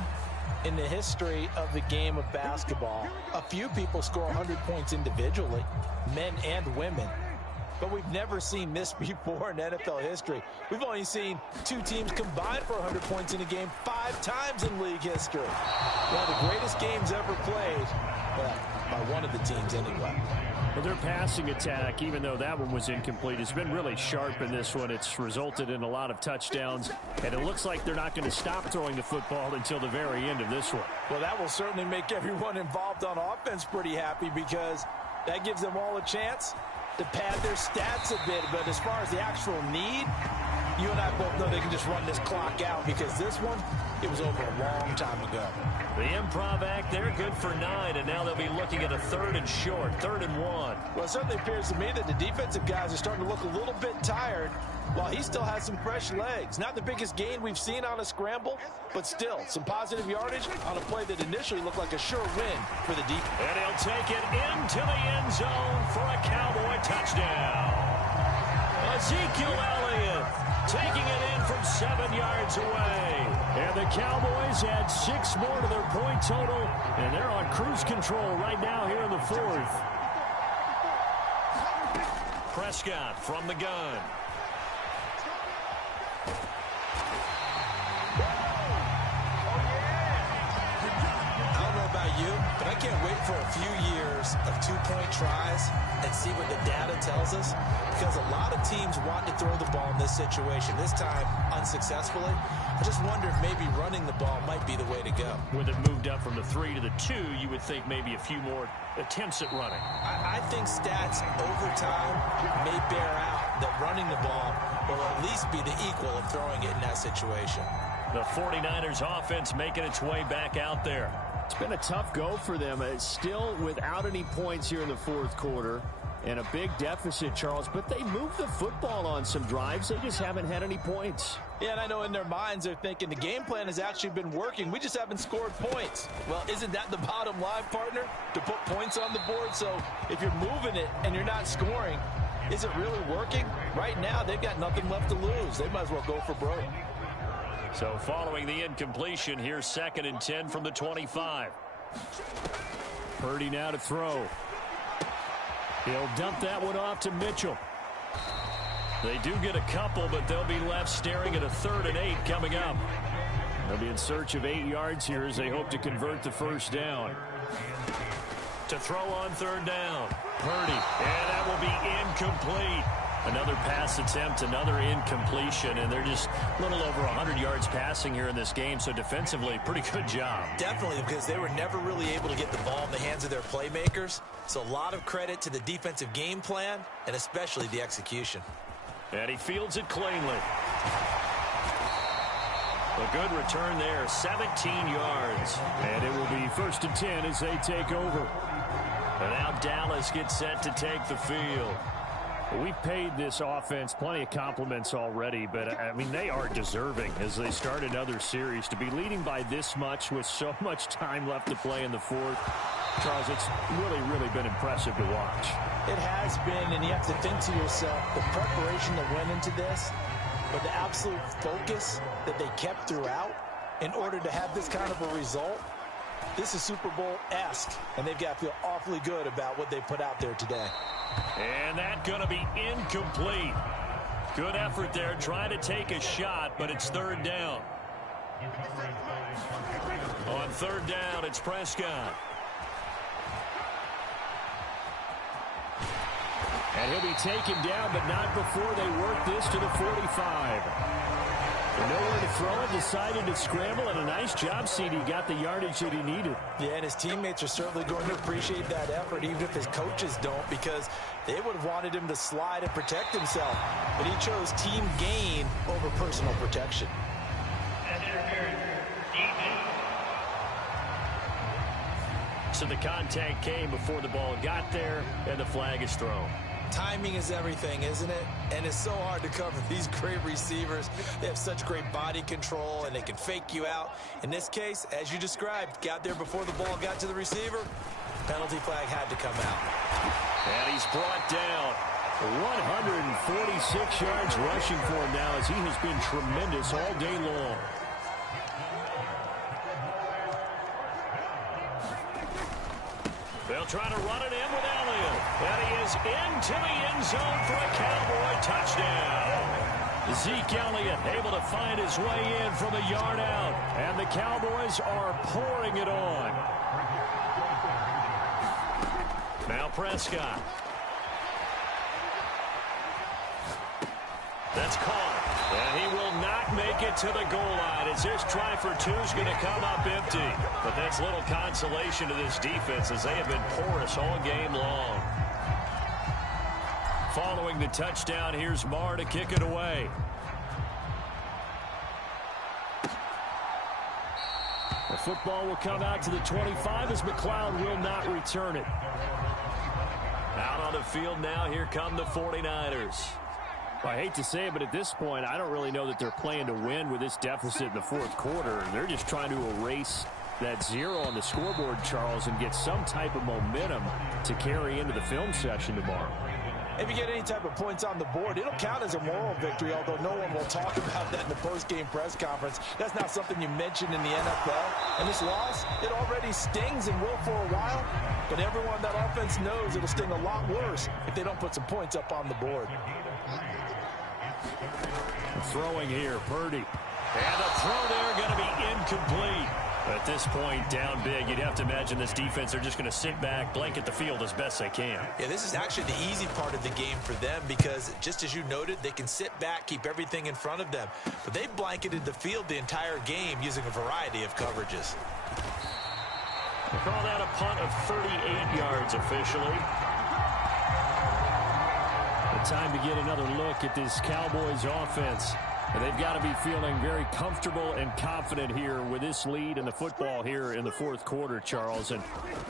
in the history of the game of basketball a few people score 100 points individually, men and women. But we've never seen this before in NFL history. We've only seen 2 teams combine for 100 points in a game 5 times in league history. One of the greatest games ever played, well, by one of the teams anyway. Well, their passing attack, even though that one was incomplete, has been really sharp in this one. It's resulted in a lot of touchdowns, and it looks like they're not going to stop throwing the football until the very end of this one. Well, that will certainly make everyone involved on offense pretty happy, because that gives them all a chance to pad their stats a bit. But as far as the actual need, you and I both know they can just run this clock out, because this one, it was over a long time ago. The improv act, they're good for 9, and now they'll be looking at a 3rd and short, 3rd and 1. Well, it certainly appears to me that the defensive guys are starting to look a little bit tired, while he still has some fresh legs. Not the biggest gain we've seen on a scramble, but still some positive yardage on a play that initially looked like a sure win for the defense. And he'll take it into the end zone for a Cowboy touchdown. Ezekiel Elliott taking it in from 7 yards away. And the Cowboys add 6 more to their point total, and they're on cruise control right now here in the 4th. Prescott from the gun. But I can't wait for a few years of 2-point tries and see what the data tells us, because a lot of teams want to throw the ball in this situation, this time unsuccessfully. I just wonder if maybe running the ball might be the way to go. With it moved up from the 3 to the 2, you would think maybe a few more attempts at running. I think stats over time may bear out that running the ball will at least be the equal of throwing it in that situation. The 49ers offense making its way back out there. It's been a tough go for them. It's still without any points here in the 4th quarter and a big deficit, Charles, but they moved the football on some drives. They just haven't had any points. Yeah, and I know in their minds they're thinking the game plan has actually been working. We just haven't scored points. Well, isn't that the bottom line, partner? To put points on the board? So if you're moving it and you're not scoring, is it really working? Right now, they've got nothing left to lose. They might as well go for broke. So following the incompletion, here's 2nd and 10 from the 25. Purdy now to throw. He'll dump that one off to Mitchell. They do get a couple, but they'll be left staring at a 3rd and 8 coming up. They'll be in search of 8 yards here as they hope to convert the 1st down. To throw on 3rd down. Purdy, and that will be incomplete. Another pass attempt, another incompletion, and they're just a little over 100 yards passing here in this game, so defensively, pretty good job. Definitely, because they were never really able to get the ball in the hands of their playmakers, so a lot of credit to the defensive game plan, and especially the execution. And he fields it cleanly. A good return there, 17 yards. And it will be 1st and 10 as they take over. And now Dallas gets set to take the field. We've paid this offense plenty of compliments already, but, I mean, they are deserving as they start another series. To be leading by this much with so much time left to play in the 4th, Charles, it's really been impressive to watch. It has been, and you have to think to yourself, the preparation that went into this, but the absolute focus that they kept throughout in order to have this kind of a result. This is Super Bowl-esque, and they've got to feel awfully good about what they put out there today. And that's going to be incomplete. Good effort there, trying to take a shot, but it's 3rd down. On 3rd down, it's Prescott. And he'll be taken down, but not before they work this to the 45. And nowhere to throw it, decided to scramble, and a nice job, CD. Got the yardage that he needed. Yeah, and his teammates are certainly going to appreciate that effort, even if his coaches don't, because they would have wanted him to slide and protect himself. But he chose team gain over personal protection. So the contact came before the ball got there, and the flag is thrown. Timing is everything, isn't it? And it's so hard to cover these great receivers. They have such great body control, and they can fake you out. In this case, as you described, got there before the ball got to the receiver. Penalty flag had to come out. And he's brought down. 146 yards rushing for him now, as he has been tremendous all day long. They'll try to run it in with Elliott. And he is into the end zone for a Cowboy touchdown. Zeke Elliott able to find his way in from a yard out. And the Cowboys are pouring it on. Now Prescott. That's caught. And he will not make it to the goal line, as this try for two is going to come up empty. But that's little consolation to this defense, as they have been porous all game long. Following the touchdown, here's Marr to kick it away. The football will come out to the 25 as McLeod will not return it. Out on the field now, here come the 49ers. Well, I hate to say it, but at this point, I don't really know that they're playing to win with this deficit in the fourth quarter. They're just trying to erase that zero on the scoreboard, Charles, and get some type of momentum to carry into the film session tomorrow. If you get any type of points on the board, it'll count as a moral victory, although no one will talk about that in the post-game press conference. That's not something you mentioned in the NFL. And this loss, it already stings and will for a while, but everyone that offense knows it'll sting a lot worse if they don't put some points up on the board. Throwing here, Purdy. And the throw there going to be incomplete. At this point, down big, you'd have to imagine this defense, they're just going to sit back, blanket the field as best they can. Yeah, this is actually the easy part of the game for them because, just as you noted, they can sit back, keep everything in front of them. But they've blanketed the field the entire game using a variety of coverages. They call that a punt of 38 yards officially. Time to get another look at this Cowboys offense. And they've got to be feeling very comfortable and confident here with this lead in the football here in the fourth quarter, Charles. And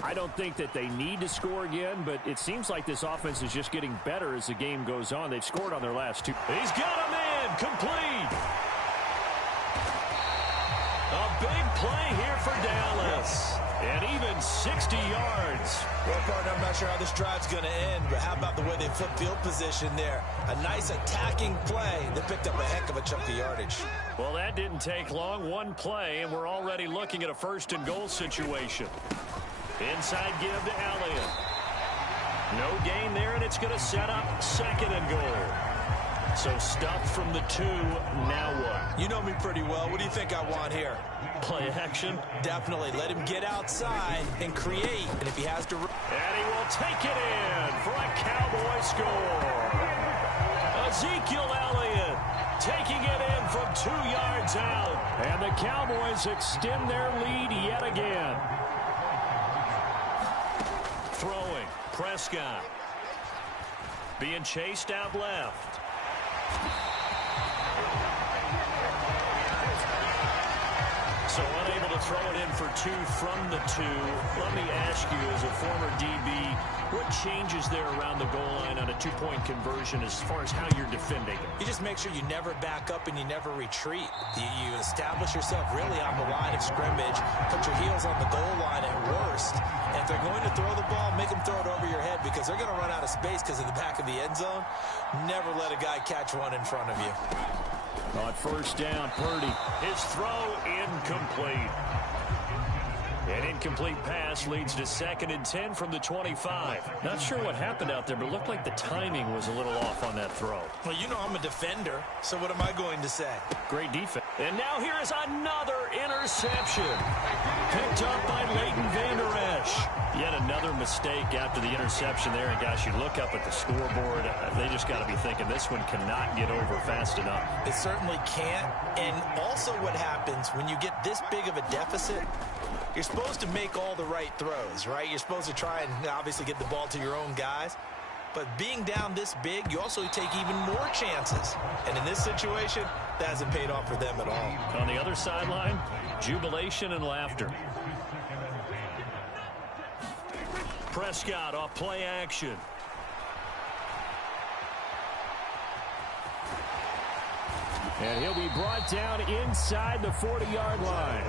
I don't think that they need to score again, but it seems like this offense is just getting better as the game goes on. They've scored on their last two. He's got him in, complete. A big play here for Dallas. And even 60 yards. Well, partner, I'm not sure how this drive's going to end, but how about the way they flip field position there? A nice attacking play that picked up a heck of a chunk of yardage. Well, that didn't take long. One play, and we're already looking at a first and goal situation. Inside give to Elliott. No gain there, and it's going to set up second and goal. So stuffed from the 2, now what? You know me pretty well. What do you think I want here? Play action? Definitely. Let him get outside and create. And if he has to... And he will take it in for a Cowboy score. Ezekiel Elliott taking it in from 2 yards out. And the Cowboys extend their lead yet again. Throwing. Prescott. Being chased out left. So unable to throw it in for 2 from the 2. Let me ask you, as a former DB, what changes there around the goal line on a 2-point conversion as far as how you're defending it? You just make sure you never back up and you never retreat. You establish yourself really on the line of scrimmage, put your heels on the goal line at worst. And if they're going to throw the ball, make them throw it over your head because they're going to run out of space because of the back of the end zone. Never let a guy catch one in front of you. On first down, Purdy. His throw incomplete. An incomplete pass leads to 2nd and 10 from the 25. Not sure what happened out there, but it looked like the timing was a little off on that throw. Well, you know I'm a defender, so what am I going to say? Great defense. And now here is another interception. Picked up by Leighton Vander Esch. push. Yet another mistake after the interception there. And, guys, you look up at the scoreboard, they just got to be thinking this one cannot get over fast enough. It certainly can't. And also what happens when you get this big of a deficit, you're supposed to make all the right throws, right? You're supposed to try and obviously get the ball to your own guys. But being down this big, you also take even more chances. And in this situation, that hasn't paid off for them at all. On the other sideline, jubilation and laughter. Prescott off play action. And he'll be brought down inside the 40-yard line.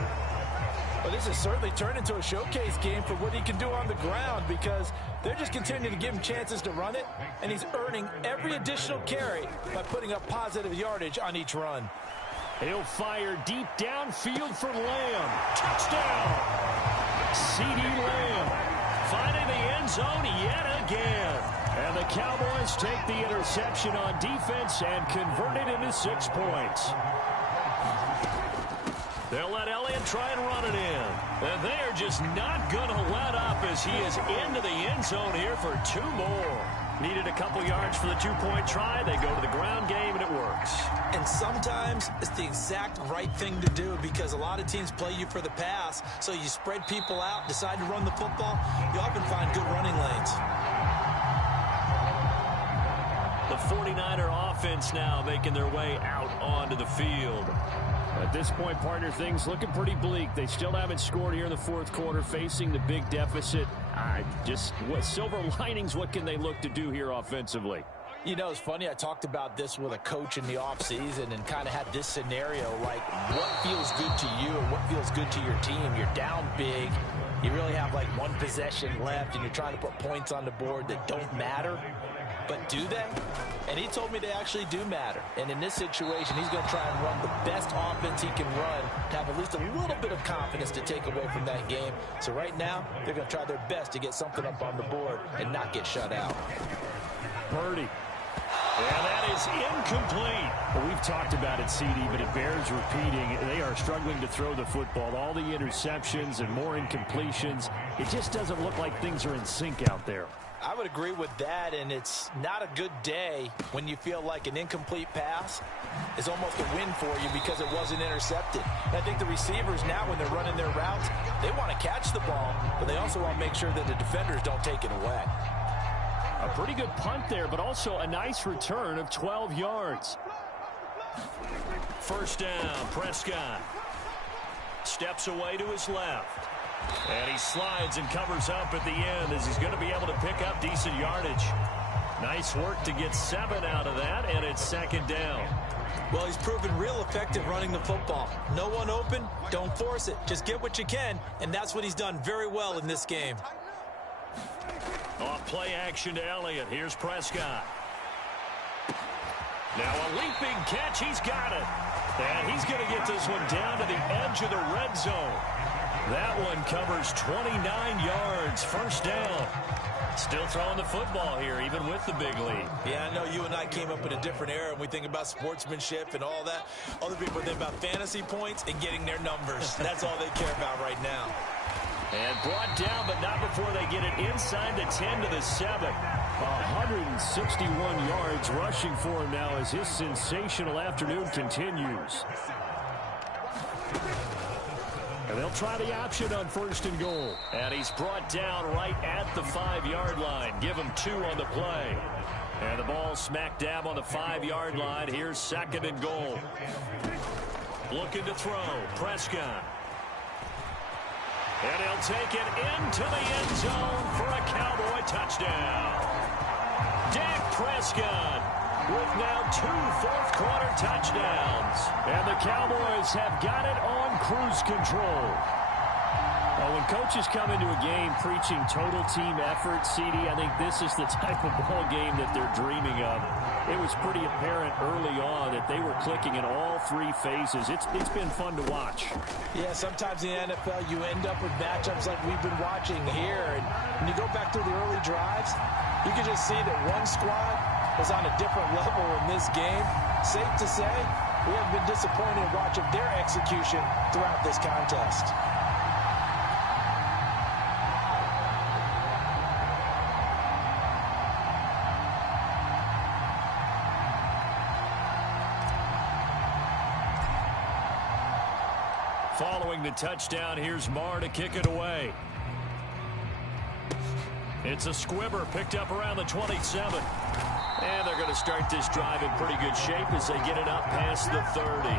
Well, this has certainly turned into a showcase game for what he can do on the ground, because they're just continuing to give him chances to run it, and he's earning every additional carry by putting up positive yardage on each run. He'll fire deep downfield for Lamb. Touchdown! CeeDee Lamb finding the end zone yet again. And the Cowboys take the interception on defense and convert it into 6 points. They'll let Elliott try and run it in. And they are just not going to let up as he is into the end zone here for 2 more. Needed a couple yards for the 2-point try. They go to the ground game, and it works. And sometimes it's the exact right thing to do, because a lot of teams play you for the pass. So you spread people out, decide to run the football. You often find good running lanes. The 49er offense now making their way out onto the field. At this point, partner, things looking pretty bleak. They still haven't scored here in the 4th quarter, facing the big deficit. What silver linings, what can they look to do here offensively? You know, it's funny, I talked about this with a coach in the offseason and kind of had this scenario, like what feels good to you and what feels good to your team. You're down big. You really have like 1 possession left, and you're trying to put points on the board that don't matter. But do they? And he told me they actually do matter. And in this situation, he's going to try and run the best offense he can run to have at least a little bit of confidence to take away from that game. So right now, they're going to try their best to get something up on the board and not get shut out. Purdy. And that is incomplete. Well, we've talked about it, CD, but it bears repeating. They are struggling to throw the football. All the interceptions and more incompletions. It just doesn't look like things are in sync out there. I would agree with that, and it's not a good day when you feel like an incomplete pass is almost a win for you because it wasn't intercepted. And I think the receivers now, when they're running their routes, they want to catch the ball, but they also want to make sure that the defenders don't take it away. A pretty good punt there, but also a nice return of 12 yards. First down, Prescott. Steps away to his left. And he slides and covers up at the end as he's going to be able to pick up decent yardage. Nice work to get 7 out of that, and it's 2nd down. Well, he's proven real effective running the football. No one open, don't force it. Just get what you can, and that's what he's done very well in this game. Off play action to Elliott. Here's Prescott. Now a leaping catch. He's got it. And he's going to get this one down to the edge of the red zone. That one covers 29 yards. First down. Still throwing the football here, even with the big lead. Yeah, I know you and I came up in a different era, and we think about sportsmanship and all that. Other people think about fantasy points and getting their numbers. That's all they care about right now. And brought down, but not before they get it inside the 10 to the 7. 161 yards rushing for him now as his sensational afternoon continues. And they'll try the option on 1st and goal. And he's brought down right at the 5-yard line. Give him 2 on the play. And the ball smack dab on the 5-yard line. Here's 2nd and goal. Looking to throw. Prescott. And he'll take it into the end zone for a Cowboy touchdown. Dak Prescott with now 2 fourth-quarter touchdowns. And the Cowboys have got it on cruise control. Well, when coaches come into a game preaching total team effort, CD, I think this is the type of ball game that they're dreaming of. It was pretty apparent early on that they were clicking in all 3 phases. It's been fun to watch. Yeah, sometimes in the NFL you end up with matchups like we've been watching here. And when you go back through the early drives, you can just see that one squad was on a different level in this game. Safe to say, we haven't been disappointed in watching their execution throughout this contest. Following the touchdown, here's Marr to kick it away. It's a squibber picked up around the 27. And they're going to start this drive in pretty good shape as they get it up past the 30.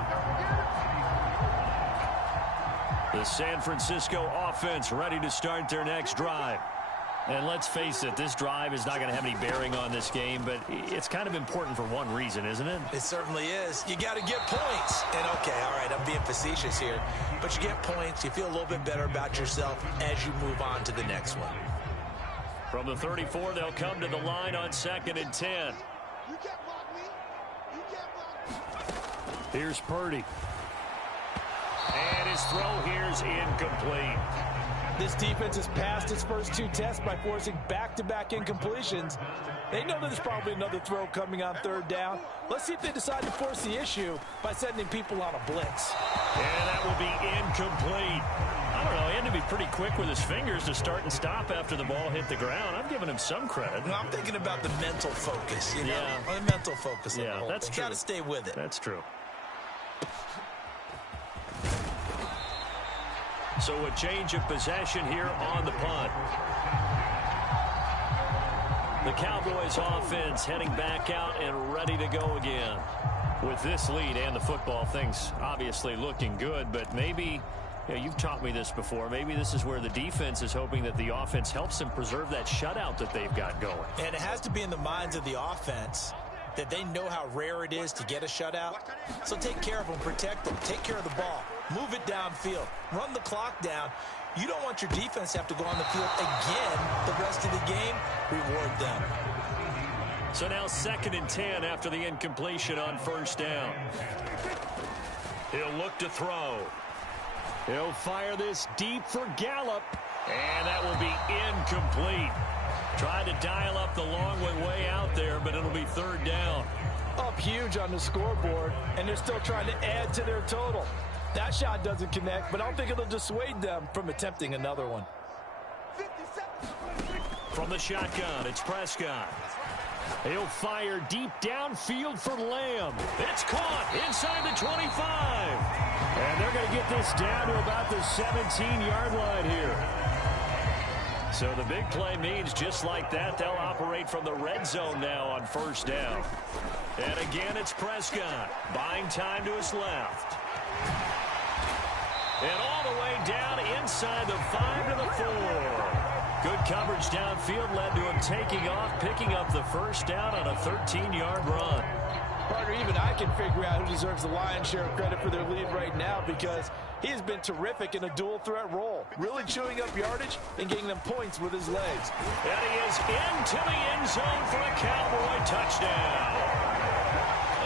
The San Francisco offense ready to start their next drive. And let's face it, this drive is not going to have any bearing on this game, but it's kind of important for one reason, isn't it? It certainly is. You got to get points. And, okay, all right, I'm being facetious here. But you get points, you feel a little bit better about yourself as you move on to the next one. From the 34, they'll come to the line on 2nd and 10. Here's Purdy. And his throw here's incomplete. This defense has passed its first 2 tests by forcing back-to-back incompletions. They know that there's probably another throw coming on 3rd down. Let's see if they decide to force the issue by sending people on a blitz. And that will be incomplete. I don't know, he had to be pretty quick with his fingers to start and stop after the ball hit the ground. I'm giving him some credit. No, I'm thinking about the mental focus, you know? Yeah. The mental focus. Yeah, that's true. Got to stay with it. That's true. So a change of possession here on the punt. The Cowboys offense heading back out and ready to go again. With this lead and the football, things obviously looking good, but maybe, you know, you've taught me this before, maybe this is where the defense is hoping that the offense helps them preserve that shutout that they've got going. And it has to be in the minds of the offense that they know how rare it is to get a shutout. So take care of them, protect them, take care of the ball, move it downfield, run the clock down. You don't want your defense to have to go on the field again the rest of the game. Reward them. So now 2nd and 10 after the incompletion on 1st down. He'll look to throw. He'll fire this deep for Gallup. And that will be incomplete. Tried to dial up the long way out there, but it'll be 3rd down. Up huge on the scoreboard, and they're still trying to add to their total. That shot doesn't connect, but I don't think it'll dissuade them from attempting another one. From the shotgun, it's Prescott. He'll fire deep downfield for Lamb. It's caught inside the 25. And they're going to get this down to about the 17-yard line here. So the big play means just like that, they'll operate from the red zone now on 1st down. And again, it's Prescott buying time to his left. And all the way down inside the 5 to the 4. Good coverage downfield led to him taking off, picking up the 1st down on a 13-yard run. Partner, even I can figure out who deserves the lion's share of credit for their lead right now, because he has been terrific in a dual threat role, really chewing up yardage and getting them points with his legs. And he is into the end zone for a Cowboy touchdown.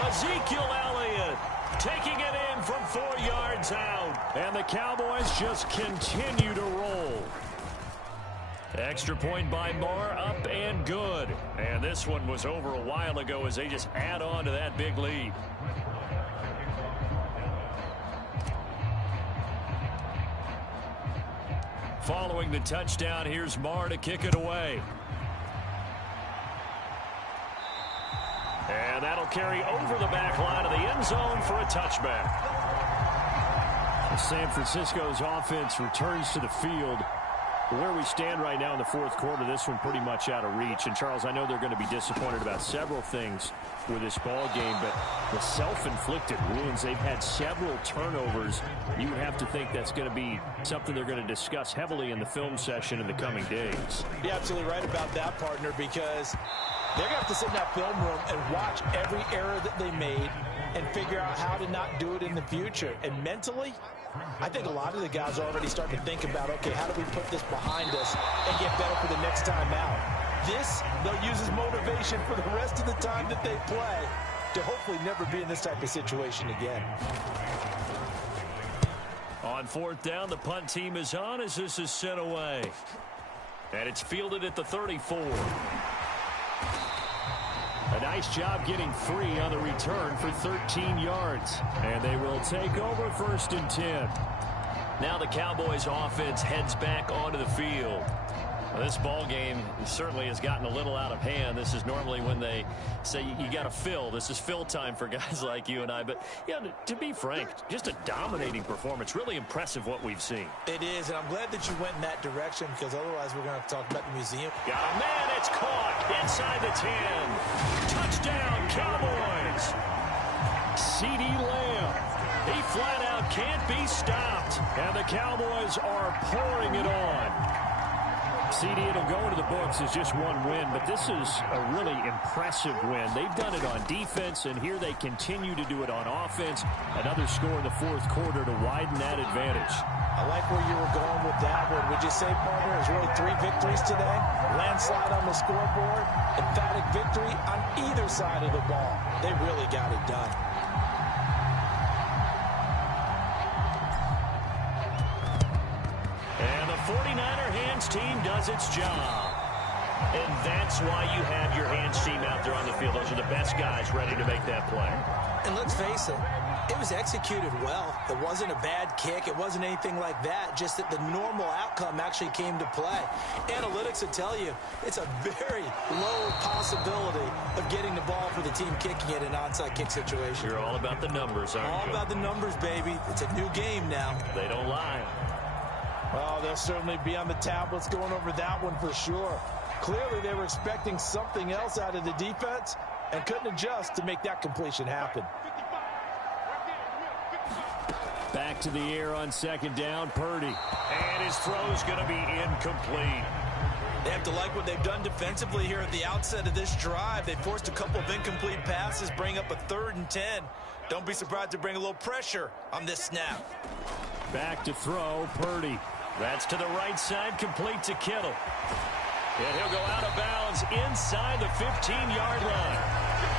Ezekiel Elliott taking it in from 4 yards out. And the Cowboys just continue to roll. Extra point by Marr, up and good. And this one was over a while ago as they just add on to that big lead. Following the touchdown, here's Marr to kick it away. And that'll carry over the back line of the end zone for a touchback. San Francisco's offense returns to the field. Where we stand right now in the 4th quarter, this one pretty much out of reach. And, Charles, I know they're going to be disappointed about several things with this ball game, but the self-inflicted wounds, they've had several turnovers. You would have to think that's going to be something they're going to discuss heavily in the film session in the coming days. You're absolutely right about that, partner, because they're going to have to sit in that film room and watch every error that they made and figure out how to not do it in the future. And mentally, I think a lot of the guys are already starting to think about, okay, how do we put this behind us and get better for the next time out? This, they'll use as motivation for the rest of the time that they play to hopefully never be in this type of situation again. On 4th down, the punt team is on as this is sent away. And it's fielded at the 34. A nice job getting free on the return for 13 yards. And they will take over 1st and 10. Now the Cowboys offense heads back onto the field. Well, this ball game certainly has gotten a little out of hand. This is normally when they say you got to fill. This is fill time for guys like you and I. But, yeah, to be frank, just a dominating performance. Really impressive what we've seen. It is, and I'm glad that you went in that direction because otherwise we're going to have to talk about the museum. Got a man. It's caught inside the 10. Touchdown, Cowboys. CeeDee Lamb. He flat out can't be stopped. And the Cowboys are pouring it on. CeeDee, it'll go into the books as just one win, but this is a really impressive win. They've done it on defense, and here they continue to do it on offense. Another score in the fourth quarter to widen that advantage. I like where you were going with that one. Would you say, partner, there's really 3 victories today? Landslide on the scoreboard, emphatic victory on either side of the ball. They really got it done. And the 49er hands team does its job. And that's why you have your hands team out there on the field. Those are the best guys ready to make that play. And let's face it, it was executed well. It wasn't a bad kick. It wasn't anything like that. Just that the normal outcome actually came to play. Analytics will tell you it's a very low possibility of getting the ball for the team kicking it in an onside kick situation. You're all about the numbers, aren't you? All about the numbers, baby. It's a new game now. They don't lie. Well, they'll certainly be on the tablets going over that one for sure. Clearly, they were expecting something else out of the defense and couldn't adjust to make that completion happen. Back to the air on second down, Purdy. And his throw's going to be incomplete. They have to like what they've done defensively here at the outset of this drive. They forced a couple of incomplete passes, bring up a 3rd and 10. Don't be surprised to bring a little pressure on this snap. Back to throw, Purdy. That's to the right side, complete to Kittle. And he'll go out of bounds inside the 15-yard line.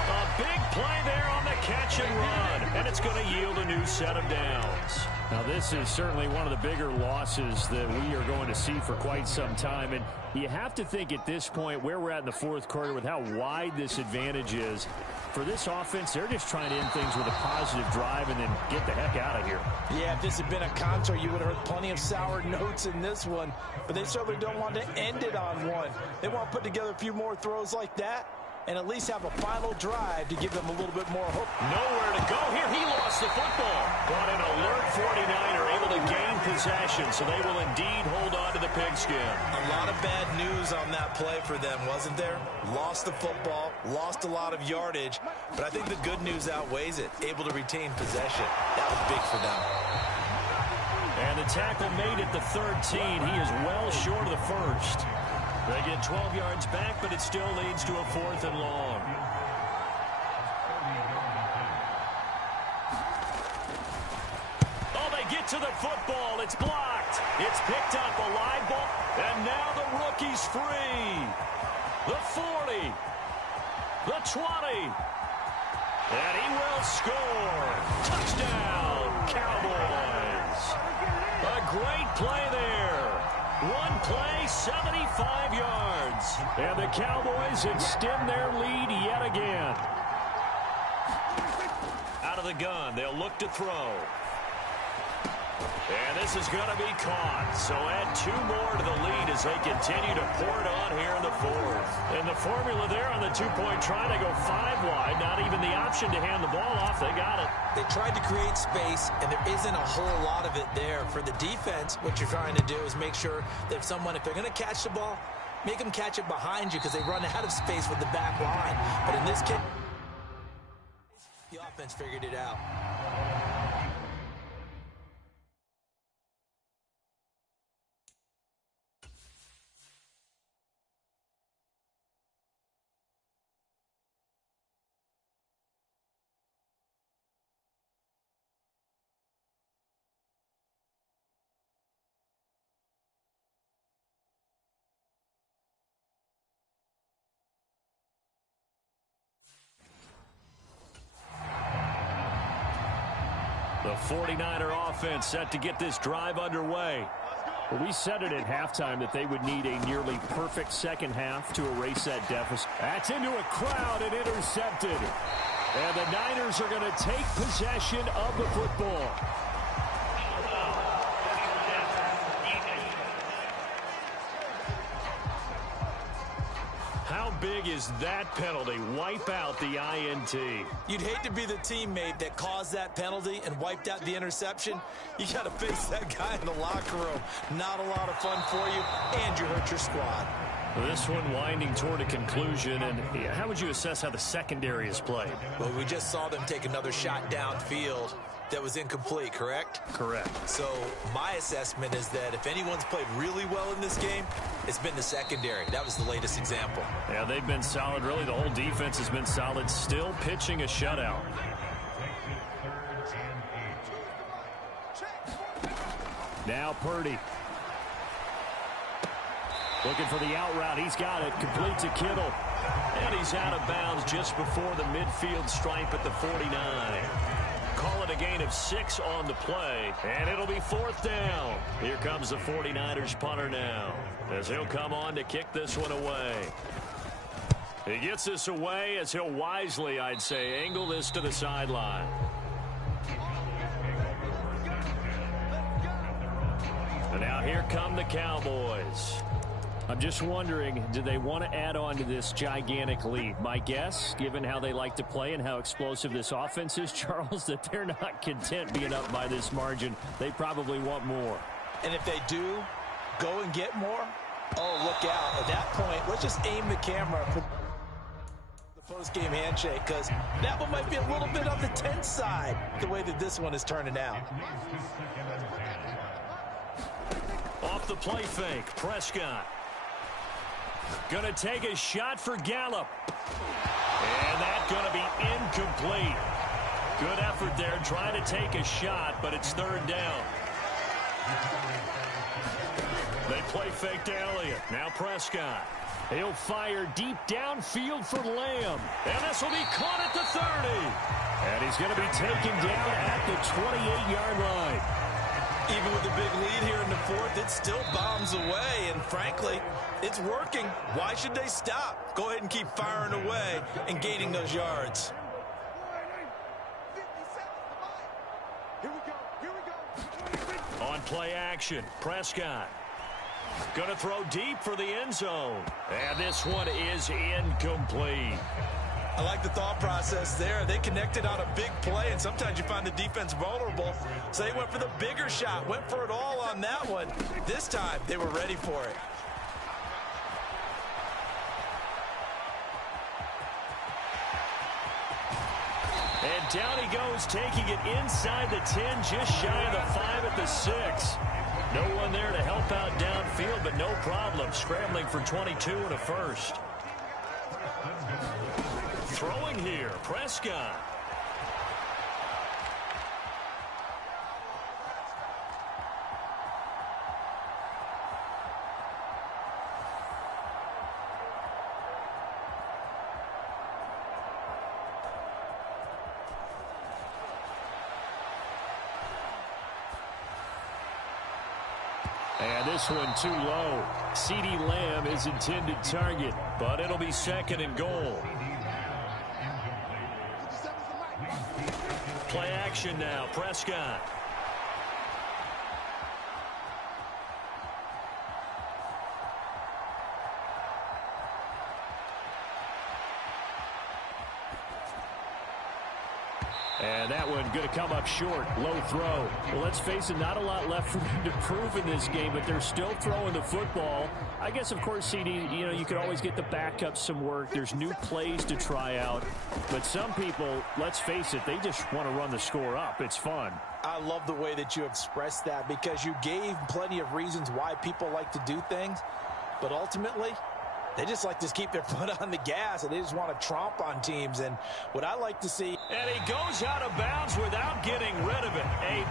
A big play there on the catch and run. And it's going to yield a new set of downs. Now, this is certainly one of the bigger losses that we are going to see for quite some time. And you have to think at this point where we're at in the fourth quarter with how wide this advantage is. For this offense, they're just trying to end things with a positive drive and then get the heck out of here. Yeah, if this had been a concert, you would have heard plenty of sour notes in this one. But they certainly don't want to end it on one. They want to put together a few more throws like that and at least have a final drive to give them a little bit more hope. Nowhere to go here. He lost the football. But an alert 49er able to gain possession, so they will indeed hold on to the pigskin. A lot of bad news on that play for them, wasn't there? Lost the football, lost a lot of yardage, but I think the good news outweighs it. Able to retain possession. That was big for them. And the tackle made at the 13. He is well short of the first. They get 12 yards back, but it still leads to a 4th and long. Oh, they get to the football. It's blocked. It's picked up, a live ball. And now the rookie's free. The 40. The 20. And he will score. Touchdown, Cowboys. A great play there. One play, 75 yards. And the Cowboys extend their lead yet again. Out of the gun, they'll look to throw. And this is going to be caught. So add 2 more to the lead as they continue to pour it on here in the 4th. And the formula there on the 2-point try to go 5 wide. Not even the option to hand the ball off. They got it. They tried to create space, and there isn't a whole lot of it there. For the defense, what you're trying to do is make sure that if they're going to catch the ball, make them catch it behind you because they run out of space with the back line. But in this case, the offense figured it out. The 49er offense set to get this drive underway. Well, we said it at halftime that they would need a nearly perfect second half to erase that deficit. That's into a crowd and intercepted. And the Niners are going to take possession of the football. big is that penalty? Wipe out the INT. You'd hate to be the teammate that caused that penalty and wiped out the interception. You got to face that guy in the locker room. Not a lot of fun for you, and you hurt your squad. This one winding toward a conclusion, and how would you assess how the secondary is played? Well, we just saw them take another shot downfield that was incomplete, correct? Correct. So my assessment is that if anyone's played really well in this game, it's been the secondary. That was the latest example. Yeah, they've been solid. Really, the whole defense has been solid. Still pitching a shutout. Now Purdy. Looking for the out route. He's got it. Complete to Kittle. And he's out of bounds just before the midfield stripe at the 49. Call it a gain of 6 on the play. And it'll be 4th down. Here comes the 49ers punter now, as he'll come on to kick this one away. He gets this away as he'll wisely, I'd say, angle this to the sideline. And now here come the Cowboys. I'm just wondering, do they want to add on to this gigantic lead? My guess, given how they like to play and how explosive this offense is, Charles, that they're not content being up by this margin. They probably want more. And if they do go and get more, oh, look out. At that point, let's just aim the camera for the post-game handshake, because that one might be a little bit on the tense side, the way that this one is turning out. Off the play fake, Prescott. Going to take a shot for Gallup. And that's going to be incomplete. Good effort there trying to take a shot, but it's 3rd down. They play fake to Elliott. Now Prescott. He'll fire deep downfield for Lamb. And this will be caught at the 30. And he's going to be taken down at the 28-yard line. Even with the big lead here in the 4th, it still bombs away, and frankly, it's working. Why should they stop? Go ahead and keep firing away and gaining those yards. On play action, Prescott. Going to throw deep for the end zone. And this one is incomplete. I like the thought process there. They connected on a big play, and sometimes you find the defense vulnerable. So they went for the bigger shot, went for it all on that one. This time, they were ready for it. And down he goes, taking it inside the 10, just shy of the 5 at the 6. No one there to help out downfield, but no problem. Scrambling for 22 and a first. Throwing here, Prescott. And this one too low. CeeDee Lamb is intended target, but it'll be 2nd and goal. Play action now, Prescott. And that one going to come up short. Low throw. Well, let's face it, not a lot left for them to prove in this game, but they're still throwing the football. I guess, of course, CD, you could always get the backup some work. There's new plays to try out. But some people, let's face it, they just want to run the score up. It's fun. I love the way that you expressed that, because you gave plenty of reasons why people like to do things. But ultimately, they just like to keep their foot on the gas, and they just want to tromp on teams. And what I like to see... And he goes out of bounds without getting rid of it. A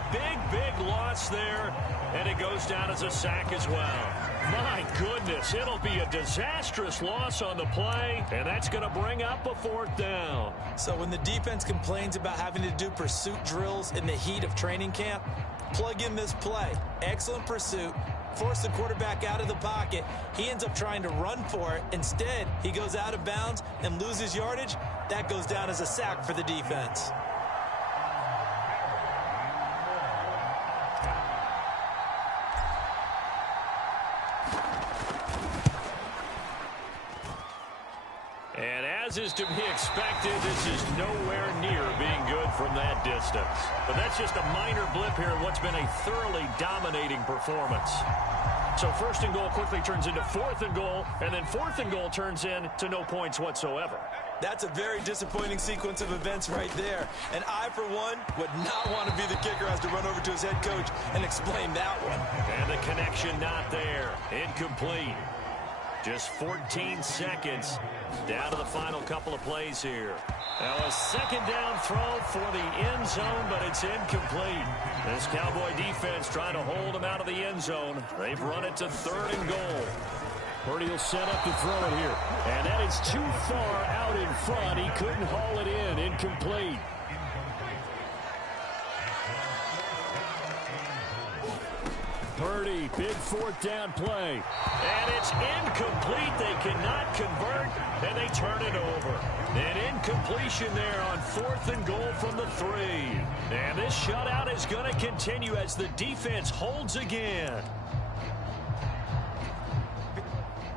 big loss there, and it goes down as a sack as well. My goodness, it'll be a disastrous loss on the play, and that's going to bring up a 4th down. So when the defense complains about having to do pursuit drills in the heat of training camp, plug in this play. Excellent pursuit. Force the quarterback out of the pocket. He ends up trying to run for it. Instead, he goes out of bounds and loses yardage. That goes down as a sack for the defense. as is to be expected, this is nowhere near being good from that distance. But that's just a minor blip here in what's been a thoroughly dominating performance. So first and goal quickly turns into fourth and goal, and then fourth and goal turns into no points whatsoever. That's a very disappointing sequence of events right there. And I, for one, would not want to be the kicker who has to run over to his head coach and explain that one. And the connection not there. Incomplete. Just 14 seconds down to the final couple of plays here. Now a second down throw for the end zone, but it's incomplete. This Cowboy defense trying to hold him out of the end zone. They've run it to third and goal. Purdy will set up to throw it here. And that is too far out in front. He couldn't haul it in. Incomplete. Purdy, big fourth down play. And it's incomplete. They cannot convert, and they turn it over. An incompletion there on fourth and goal from the 3. And this shutout is going to continue as the defense holds again.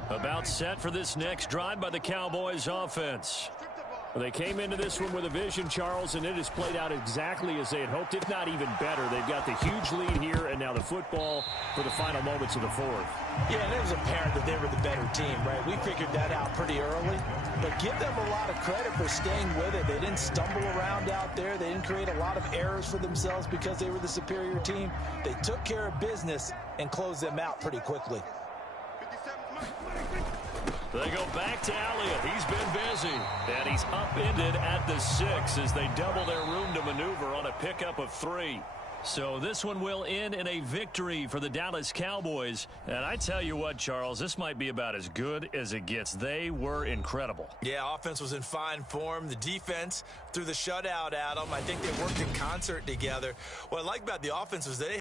About set for this next drive by the Cowboys offense. Well, they came into this one with a vision, Charles, and it has played out exactly as they had hoped, if not even better. They've got the huge lead here, and now the football for the final moments of the fourth. Yeah, and it was apparent that they were the better team, right? We figured that out pretty early. But give them a lot of credit for staying with it. They didn't stumble around out there. They didn't create a lot of errors for themselves because they were the superior team. They took care of business and closed them out pretty quickly. They go back to Elliott. He's been busy. And he's upended at the 6 as they double their room to maneuver on a pickup of 3. So this one will end in a victory for the Dallas Cowboys. And I tell you what, Charles, this might be about as good as it gets. They were incredible. Yeah, offense was in fine form. The defense threw the shutout at them. I think they worked in concert together. What I like about the offense was they